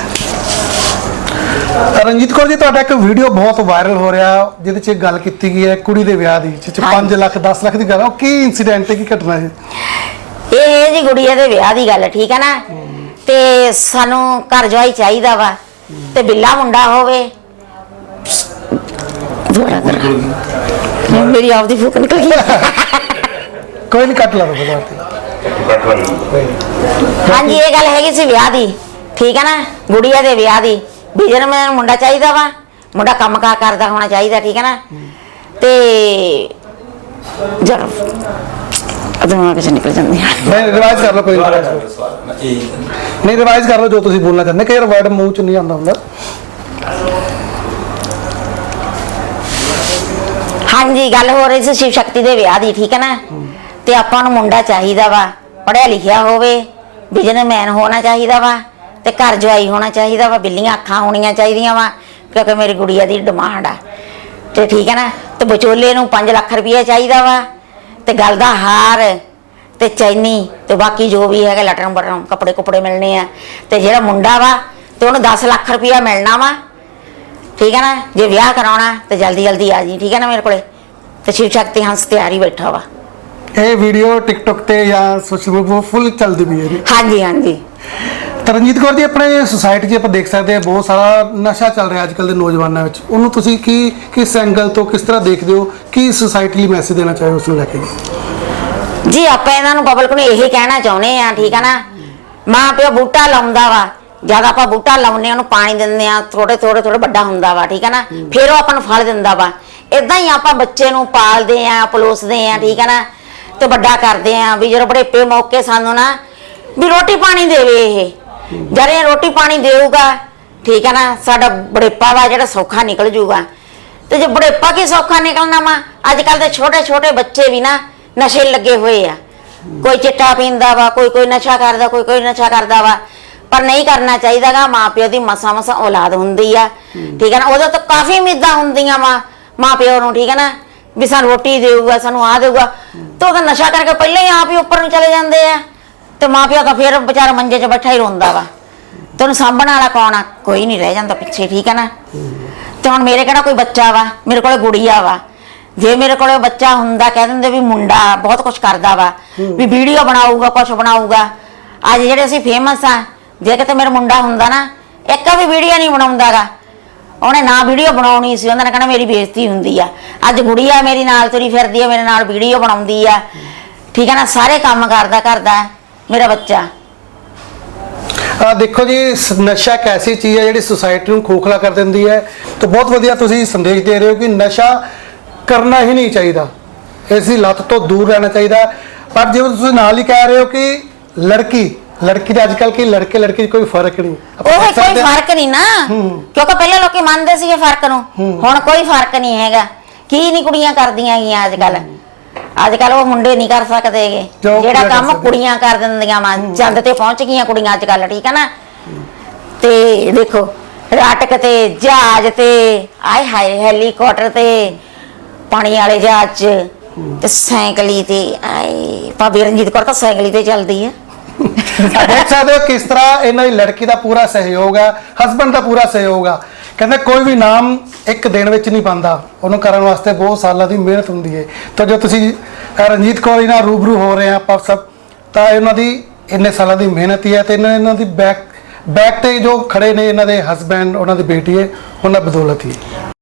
Speaker 1: ਰਣਜੀਤ ਕੌਰ ਜੀ ਤੁਹਾਡਾ ਇੱਕ ਵੀਡੀਓ ਬਹੁਤ ਵਾਇਰਲ ਹੋ ਰਿਹਾ ਜਿਹਦੇ 'ਚ ਇੱਕ ਗੱਲ ਕੀਤੀ ਗਈ ਹੈ ਕੁੜੀ ਦੇ ਵਿਆਹ ਦੀ ਜਿਸ 'ਚ 5 ਲੱਖ 10 ਲੱਖ ਦੀ ਗੱਲ ਹੈ। ਉਹ ਕੀ ਇਨਸੀਡੈਂਟ ਹੈ ਕੀ ਘਟਨਾ ਹੈ?
Speaker 2: ਇਹ ਹੈ ਜੀ ਗੁੜੀਆ ਦੇ ਵਿਆਹ ਦੀ ਗੱਲ ਠੀਕ ਹੈ ਨਾ? ਤੇ ਸਾਨੂੰ ਘਰ ਜਵਾਈ ਚਾਹੀਦਾ ਵਾ ਤੇ ਬਿੱਲਾ ਮੁੰਡਾ ਹੋਵੇ। ਦੁਬਾਰਾ ਕਰ। ਮੇਰੀ ਆਪਦੀ ਫੁਕ ਨਿਕਲ ਗਈ।
Speaker 1: ਕੋਈ ਨਹੀਂ ਕੱਟ ਲਾ ਦੋ
Speaker 2: ਹਾਂਜੀ ਇਹ ਗੱਲ ਹੈਗੀ ਸੀ ਵਿਆਹ ਦੀ ਠੀਕ ਹੈ ਨਾ? ਗੁੜੀਆ ਦੇ ਵਿਆਹ ਦੀ। ਬਿਜਨ ਮੈਂ ਮੁੰਡਾ ਚਾਹੀਦਾ ਵਾ ਮੁੰਡਾ ਕੰਮ ਕਾਰ ਕਰਦਾ ਹੋਣਾ ਚਾਹੀਦਾ ਠੀਕ ਹੈ ਨਾ? ਤੇ ਜਰ ਅਦਮਾ ਕਿਸ ਨਿਕਲ ਜਾਂਦੀ ਹੈ।
Speaker 1: ਨਹੀਂ ਰਿਵਾਈਜ਼ ਕਰ ਲਓ ਕੋਈ ਰਿਵਾਈਜ਼ ਕਰੋ ਨਹੀਂ ਰਿਵਾਈਜ਼ ਕਰ ਲਓ ਜੋ ਤੁਸੀਂ ਬੋਲਣਾ ਚਾਹੁੰਦੇ। ਵਾਰ ਵਰਡ ਮੂੰਹ 'ਚ ਨਹੀਂ ਆਉਂਦਾ ਹੁੰਦਾ।
Speaker 2: ਹਾਂਜੀ ਗੱਲ ਹੋ ਰਹੀ ਸੀ ਸ਼ਿਵ ਸ਼ਕਤੀ ਦੇ ਵਿਆਹ ਦੀ ਠੀਕ ਹੈ ਨਾ? ਤੇ ਆਪਾਂ ਨੂੰ ਮੁੰਡਾ ਚਾਹੀਦਾ ਵਾ ਪੜਿਆ ਲਿਖਿਆ ਹੋਵੇ ਬਿਜ਼ਨਸਮੈਨ ਹੋਣਾ ਚਾਹੀਦਾ ਵਾ। ਤੇ ਘਰ ਜਵਾਈ ਹੋਣਾ ਚਾਹੀਦਾ ਵਾ ਬਿੱਲੀਆਂ ਅੱਖਾਂ ਹੋਣੀਆਂ ਚਾਹੀਦੀਆਂ ਵਾ ਕਿਉਂਕਿ ਮੇਰੀ ਗੁੜੀਆ ਦੀ ਡਿਮਾਂਡ ਆ। ਤੇ ਠੀਕ ਹੈ ਨਾ ਤੇ ਵਿਚੋਲੇ ਨੂੰ 5 ਲੱਖ ਰੁਪਏ ਚਾਹੀਦਾ ਵਾ ਤੇ ਗਲ ਦਾ ਹਾਰ ਤੇ ਚੈਨੀ ਤੇ ਬਾਕੀ ਜੋ ਵੀ ਹੈਗਾ ਲਟਰਮ ਬਟਰਮ ਕੱਪੜੇ ਕੁਪੜੇ ਮਿਲਣੇ ਆ। ਤੇ ਜਿਹੜਾ ਮੁੰਡਾ ਵਾ ਤੇ ਉਹਨੂੰ 10 ਲੱਖ ਰੁਪਇਆ ਮਿਲਣਾ ਵਾ। ਠੀਕ ਹੈ ਨਾ ਜੇ ਵਿਆਹ ਕਰਾਉਣਾ ਤੇ ਜਲਦੀ ਜਲਦੀ ਆ ਜੀ ਠੀਕ ਹੈ ਨਾ ਮੇਰੇ ਕੋਲੇ। ਤੇ ਸ਼ਿਵ ਸ਼ਕਤੀ ਹੰਸ ਤਿਆਰੀ ਬੈਠਾ ਵਾ।
Speaker 1: ਇਹ ਵੀਡੀਓ ਟਿਕਟੋਕ ਤੇ ਜਾਂ ਸੋਸ਼ਲ ਮੀਡੀਆ ਫੁੱਲ ਚੱਲਦੀ ਵੀ ਹੈ
Speaker 2: ਹਾਂਜੀ ਹਾਂਜੀ।
Speaker 1: ਤਰਨਜੀਤ ਕੌਰ ਜੀ ਆਪਣੇ ਸੁਸਾਇਟੀ 'ਚ ਆਪਾਂ ਦੇਖ ਸਕਦੇ ਹਾਂ ਬਹੁਤ ਸਾਰਾ ਨਸ਼ਾ ਚੱਲ ਰਿਹਾ ਅੱਜ ਕੱਲ ਦੇ ਨੌਜਵਾਨਾਂ ਵਿੱਚ। ਉਹਨੂੰ ਤੁਸੀਂ ਕੀ ਕਿਸ ਐਂਗਲ ਤੋਂ ਕਿਸ ਤਰ੍ਹਾਂ ਦੇਖਦੇ ਹੋ? ਕੀ ਸੁਸਾਇਟੀ ਲਈ ਮੈਸੇਜ ਦੇਣਾ ਚਾਹੋ ਉਸ ਨੂੰ ਲੈ ਕੇ
Speaker 2: ਜੀ? ਆਪਾਂ ਇਹਨਾਂ ਨੂੰ ਪਬਲਿਕ ਨੂੰ ਇਹੀ ਕਹਿਣਾ ਚਾਹੁੰਦੇ ਆ ਠੀਕ ਹੈ ਨਾ? ਮਾਂ ਪਿਓ ਬੂਟਾ ਲਾਉਂਦਾ ਵਾ। ਜਦ ਆਪਾਂ ਬੂਟਾ ਲਾਉਂਦੇ ਆ ਉਹਨੂੰ ਪਾਣੀ ਦਿੰਦੇ ਆ ਥੋੜੇ ਥੋੜੇ ਥੋੜੇ ਵੱਡਾ ਹੁੰਦਾ ਵਾ ਠੀਕ ਹੈ ਨਾ? ਫਿਰ ਉਹ ਆਪਾਂ ਨੂੰ ਫਲ ਦਿੰਦਾ ਵਾ। ਇਦਾਂ ਹੀ ਆਪਾਂ ਬੱਚੇ ਨੂੰ ਪਾਲਦੇ ਆ ਪਲੋਸਦੇ ਆ ਠੀਕ ਹੈ ਨਾ? ਤੇ ਵੱਡਾ ਕਰਦੇ ਆ ਵੀ ਜਦੋਂ ਬੜੇਪੇ ਮੌਕੇ ਸਾਨੂੰ ਨਾ ਵੀ ਰੋਟੀ ਪਾਣੀ ਦੇਵੇ ਇਹ। ਜਦ ਰੋਟੀ ਪਾਣੀ ਦੇਊਗਾ, ਠੀਕ ਹੈ ਨਾ, ਸਾਡਾ ਬੜੇਪਾ ਵਾ ਜਿਹੜਾ ਸੌਖਾ ਨਿਕਲ ਜੂਗਾ। ਤੇ ਜੇ ਬੁਢੇਪਾ ਕੀ ਸੌਖਾ ਨਿਕਲਣਾ ਵਾ? ਅੱਜ ਕੱਲ ਦੇ ਛੋਟੇ ਛੋਟੇ ਬੱਚੇ ਵੀ ਨਾ ਨਸ਼ੇ ਲੱਗੇ ਹੋਏ ਆ। ਕੋਈ ਚਿੱਟਾ ਪੀਂਦਾ ਵਾ, ਕੋਈ ਕੋਈ ਨਸ਼ਾ ਕਰਦਾ, ਕੋਈ ਕੋਈ ਨਸ਼ਾ ਕਰਦਾ ਵਾ। ਪਰ ਨਹੀਂ ਕਰਨਾ ਚਾਹੀਦਾਗਾ, ਮਾਪਿਓ ਦੀ ਮਸਾ ਮਸਾ ਔਲਾਦ ਹੁੰਦੀ ਆ। ਠੀਕ ਹੈ ਨਾ ਉਹਦੇ ਤੋਂ ਕਾਫੀ ਉਮੀਦਾਂ ਹੁੰਦੀਆਂ ਵਾ ਮਾਪਿਓ ਨੂੰ, ਠੀਕ ਹੈ ਨਾ, ਵੀ ਸਾਨੂੰ ਰੋਟੀ ਦੇਊਗਾ, ਸਾਨੂੰ ਆ ਦੇਊਗਾ। ਤੇ ਉਹਦਾ ਨਸ਼ਾ ਕਰਕੇ ਪਹਿਲਾਂ ਹੀ ਆਪ ਹੀ ਉੱਪਰ ਨੂੰ ਚਲੇ ਜਾਂਦੇ ਆ। ਤੇ ਮਾਪਿਓ ਤਾਂ ਫਿਰ ਵਿਚਾਰਾ ਮੰਜੇ 'ਚ ਬੈਠਾ ਹੀ ਰੋਂਦਾ ਵਾ। ਤੇ ਉਹਨੂੰ ਸਾਂਭਣ ਵਾਲਾ ਕੌਣ ਆ? ਕੋਈ ਨਹੀਂ ਰਹਿ ਜਾਂਦਾ ਪਿੱਛੇ, ਠੀਕ ਹੈ ਨਾ? ਤੇ ਹੁਣ ਮੇਰੇ ਕਿਹੜਾ ਕੋਈ ਬੱਚਾ ਵਾ? ਮੇਰੇ ਕੋਲੇ ਗੁੜੀਆ ਵਾ। ਜੇ ਮੇਰੇ ਕੋਲੇ ਬੱਚਾ ਹੁੰਦਾ, ਕਹਿ ਦਿੰਦੇ ਵੀ ਮੁੰਡਾ ਬਹੁਤ ਕੁਝ ਕਰਦਾ ਵਾ। ਵੀ ਵੀਡੀਓ ਬਣਾਊਗਾ ਕੁਝ ਬਣਾਊਗਾ। ਅੱਜ ਜਿਹੜੇ ਅਸੀਂ ਫੇਮਸ ਆ, ਜੇ ਕਿਤੇ ਮੇਰਾ ਮੁੰਡਾ ਹੁੰਦਾ ਨਾ, ਇੱਕ ਵੀ ਵੀਡੀਓ ਨਹੀਂ ਬਣਾਉਂਦਾਗਾ। ਉਹਨੇ ਨਾ ਵੀਡੀਓ ਬਣਾਉਣੀ ਸੀ, ਉਹਨਾਂ ਨੇ ਕਹਿਣਾ ਮੇਰੀ ਬੇਇੱਜ਼ਤੀ ਹੁੰਦੀ ਆ। ਅੱਜ ਗੁੜੀਆ ਮੇਰੀ ਨਾਲ ਤੁਰੀ ਫਿਰਦੀ ਆ, ਮੇਰੇ ਨਾਲ ਵੀਡੀਓ ਬਣਾਉਂਦੀ ਆ। ਠੀਕ ਹੈ ਨਾ? ਸਾਰੇ ਕੰਮ ਕਰਦਾ ਕਰਦਾ। ਮੇਰਾ ਬੱਚਾ।
Speaker 1: ਆ ਦੇਖੋ ਜੀ ਸ- ਨਸ਼ਾ ਇੱਕ ਐਸੀ ਚੀਜ਼ ਹੈ ਜਿਹੜੀ ਸੁਸਾਇਟੀ ਨੂੰ ਖੋਖਲਾ ਕਰ ਦਿੰਦੀ ਹੈ। ਤਾਂ ਬਹੁਤ ਵਧੀਆ ਤੁਸੀਂ ਸੰਦੇਸ਼ ਦੇ ਰਹੇ ਹੋ ਕਿ ਨਸ਼ਾ ਕਰਨਾ ਹੀ ਨਹੀਂ ਚਾਹੀਦਾ। ਇਸ ਦੀ ਲੱਤ ਤੋਂ ਦੂਰ ਰਹਿਣਾ ਚਾਹੀਦਾ। ਪਰ ਜਿਵੇਂ ਤੁਸੀਂ ਨਾਲ ਹੀ ਕਹਿ ਰਹੇ ਹੋ ਕਿ ਲੜਕੀ ਲੜਕੀ ਦੇ ਅੱਜ ਕੱਲ ਕੀ ਲੜਕੇ ਲੜਕੀ 'ਚ ਕੋਈ ਫ਼ਰਕ ਨਹੀਂ। ਆਪਾਂ
Speaker 2: ਉਹ
Speaker 1: ਦੇਖ
Speaker 2: ਕੋਈ
Speaker 1: ਸਕਦੇ ਹਾਂ।
Speaker 2: ਫ਼ਰਕ ਨਹੀਂ ਨਾ। ਕਿਉਂਕਿ ਪਹਿਲਾਂ ਲੋਕੀ ਮੰਨਦੇ ਸੀਗੇ ਫ਼ਰਕ ਨੂੰ। ਹੁਣ ਕੋਈ ਫ਼ਰਕ ਨਹੀਂ ਹੈਗਾ। ਕੀ ਨਹੀਂ ਕੁੜੀਆਂ ਕਰਦੀਆਂ ਗੀਆਂ ਅੱਜ ਕੱਲ ਅੱਜ ਕੱਲ ਉਹ ਮੁੰਡੇ ਨਹੀਂ ਕਰ ਸਕਦੇਗੇ
Speaker 1: ਜੋ
Speaker 2: ਜਿਹੜਾ
Speaker 1: ਕੁੜੀਆਂ
Speaker 2: ਕੰਮ। ਕੁੜੀਆਂ ਕਰ ਦਿੰਦੀਆਂ ਵਾ ਚੰਦ ਤੇ ਪਹੁੰਚ ਗਈਆਂ ਕੁੜੀਆਂ ਅੱਜ ਕੱਲ ਠੀਕ ਹੈ ਨਾ? ਤੇ ਦੇਖੋ ਰਾਟਕ ਤੇ ਜਹਾਜ਼ ਤੇ ਆਏ ਹਾਏ ਹੈਲੀਕਾਪਟਰ ਤੇ ਪਾਣੀ ਵਾਲੇ ਜਹਾਜ਼ 'ਚ ਤੇ ਸਾਈਕਲੀ ਤੇ ਆਏ ਭਾਬੀ ਰਣਜੀਤ ਕੌਰ ਤਾਂ ਸਾਈਕਲੀ ਤੇ ਚੱਲਦੀ ਹੈ
Speaker 1: ਦੇਖ ਸਕਦੇ ਹੋ ਕਿਸ ਤਰ੍ਹਾਂ ਇਹਨਾਂ ਦੀ ਲੜਕੀ ਦਾ ਪੂਰਾ ਸਹਿਯੋਗ ਹੈ ਹਸਬੰਡ ਦਾ ਪੂਰਾ ਸਹਿਯੋਗ ਆ। ਕਹਿੰਦੇ, ਕੋਈ ਵੀ ਨਾਮ ਇੱਕ ਦਿਨ ਵਿੱਚ ਨਹੀਂ ਬਣਦਾ। ਉਹਨੂੰ ਕਰਨ ਵਾਸਤੇ ਬਹੁਤ ਸਾਲਾਂ ਦੀ ਮਿਹਨਤ ਹੁੰਦੀ ਹੈ ਤਾਂ ਜੋ ਤੁਸੀਂ ਰਣਜੀਤ ਕੌਰ ਨਾਲ ਰੂਬਰੂ ਹੋ ਰਹੇ ਆ ਆਪਾਂ ਸਭ, ਤਾਂ ਇਹਨਾਂ ਦੀ ਇੰਨੇ ਸਾਲਾਂ ਦੀ ਮਿਹਨਤ ਹੀ ਹੈ ਤੇ ਇਹਨਾਂ ਇਹਨਾਂ ਦੀ ਬੈਕ ਬੈਕ ਤੇ ਜੋ ਖੜੇ ਨੇ ਇਹਨਾਂ ਦੇ ਹਸਬੰਡ ਉਹਨਾਂ ਦੀ ਬੇਟੀ ਹੈ ਉਹਨਾਂ ਬਦੌਲਤ ਹੀ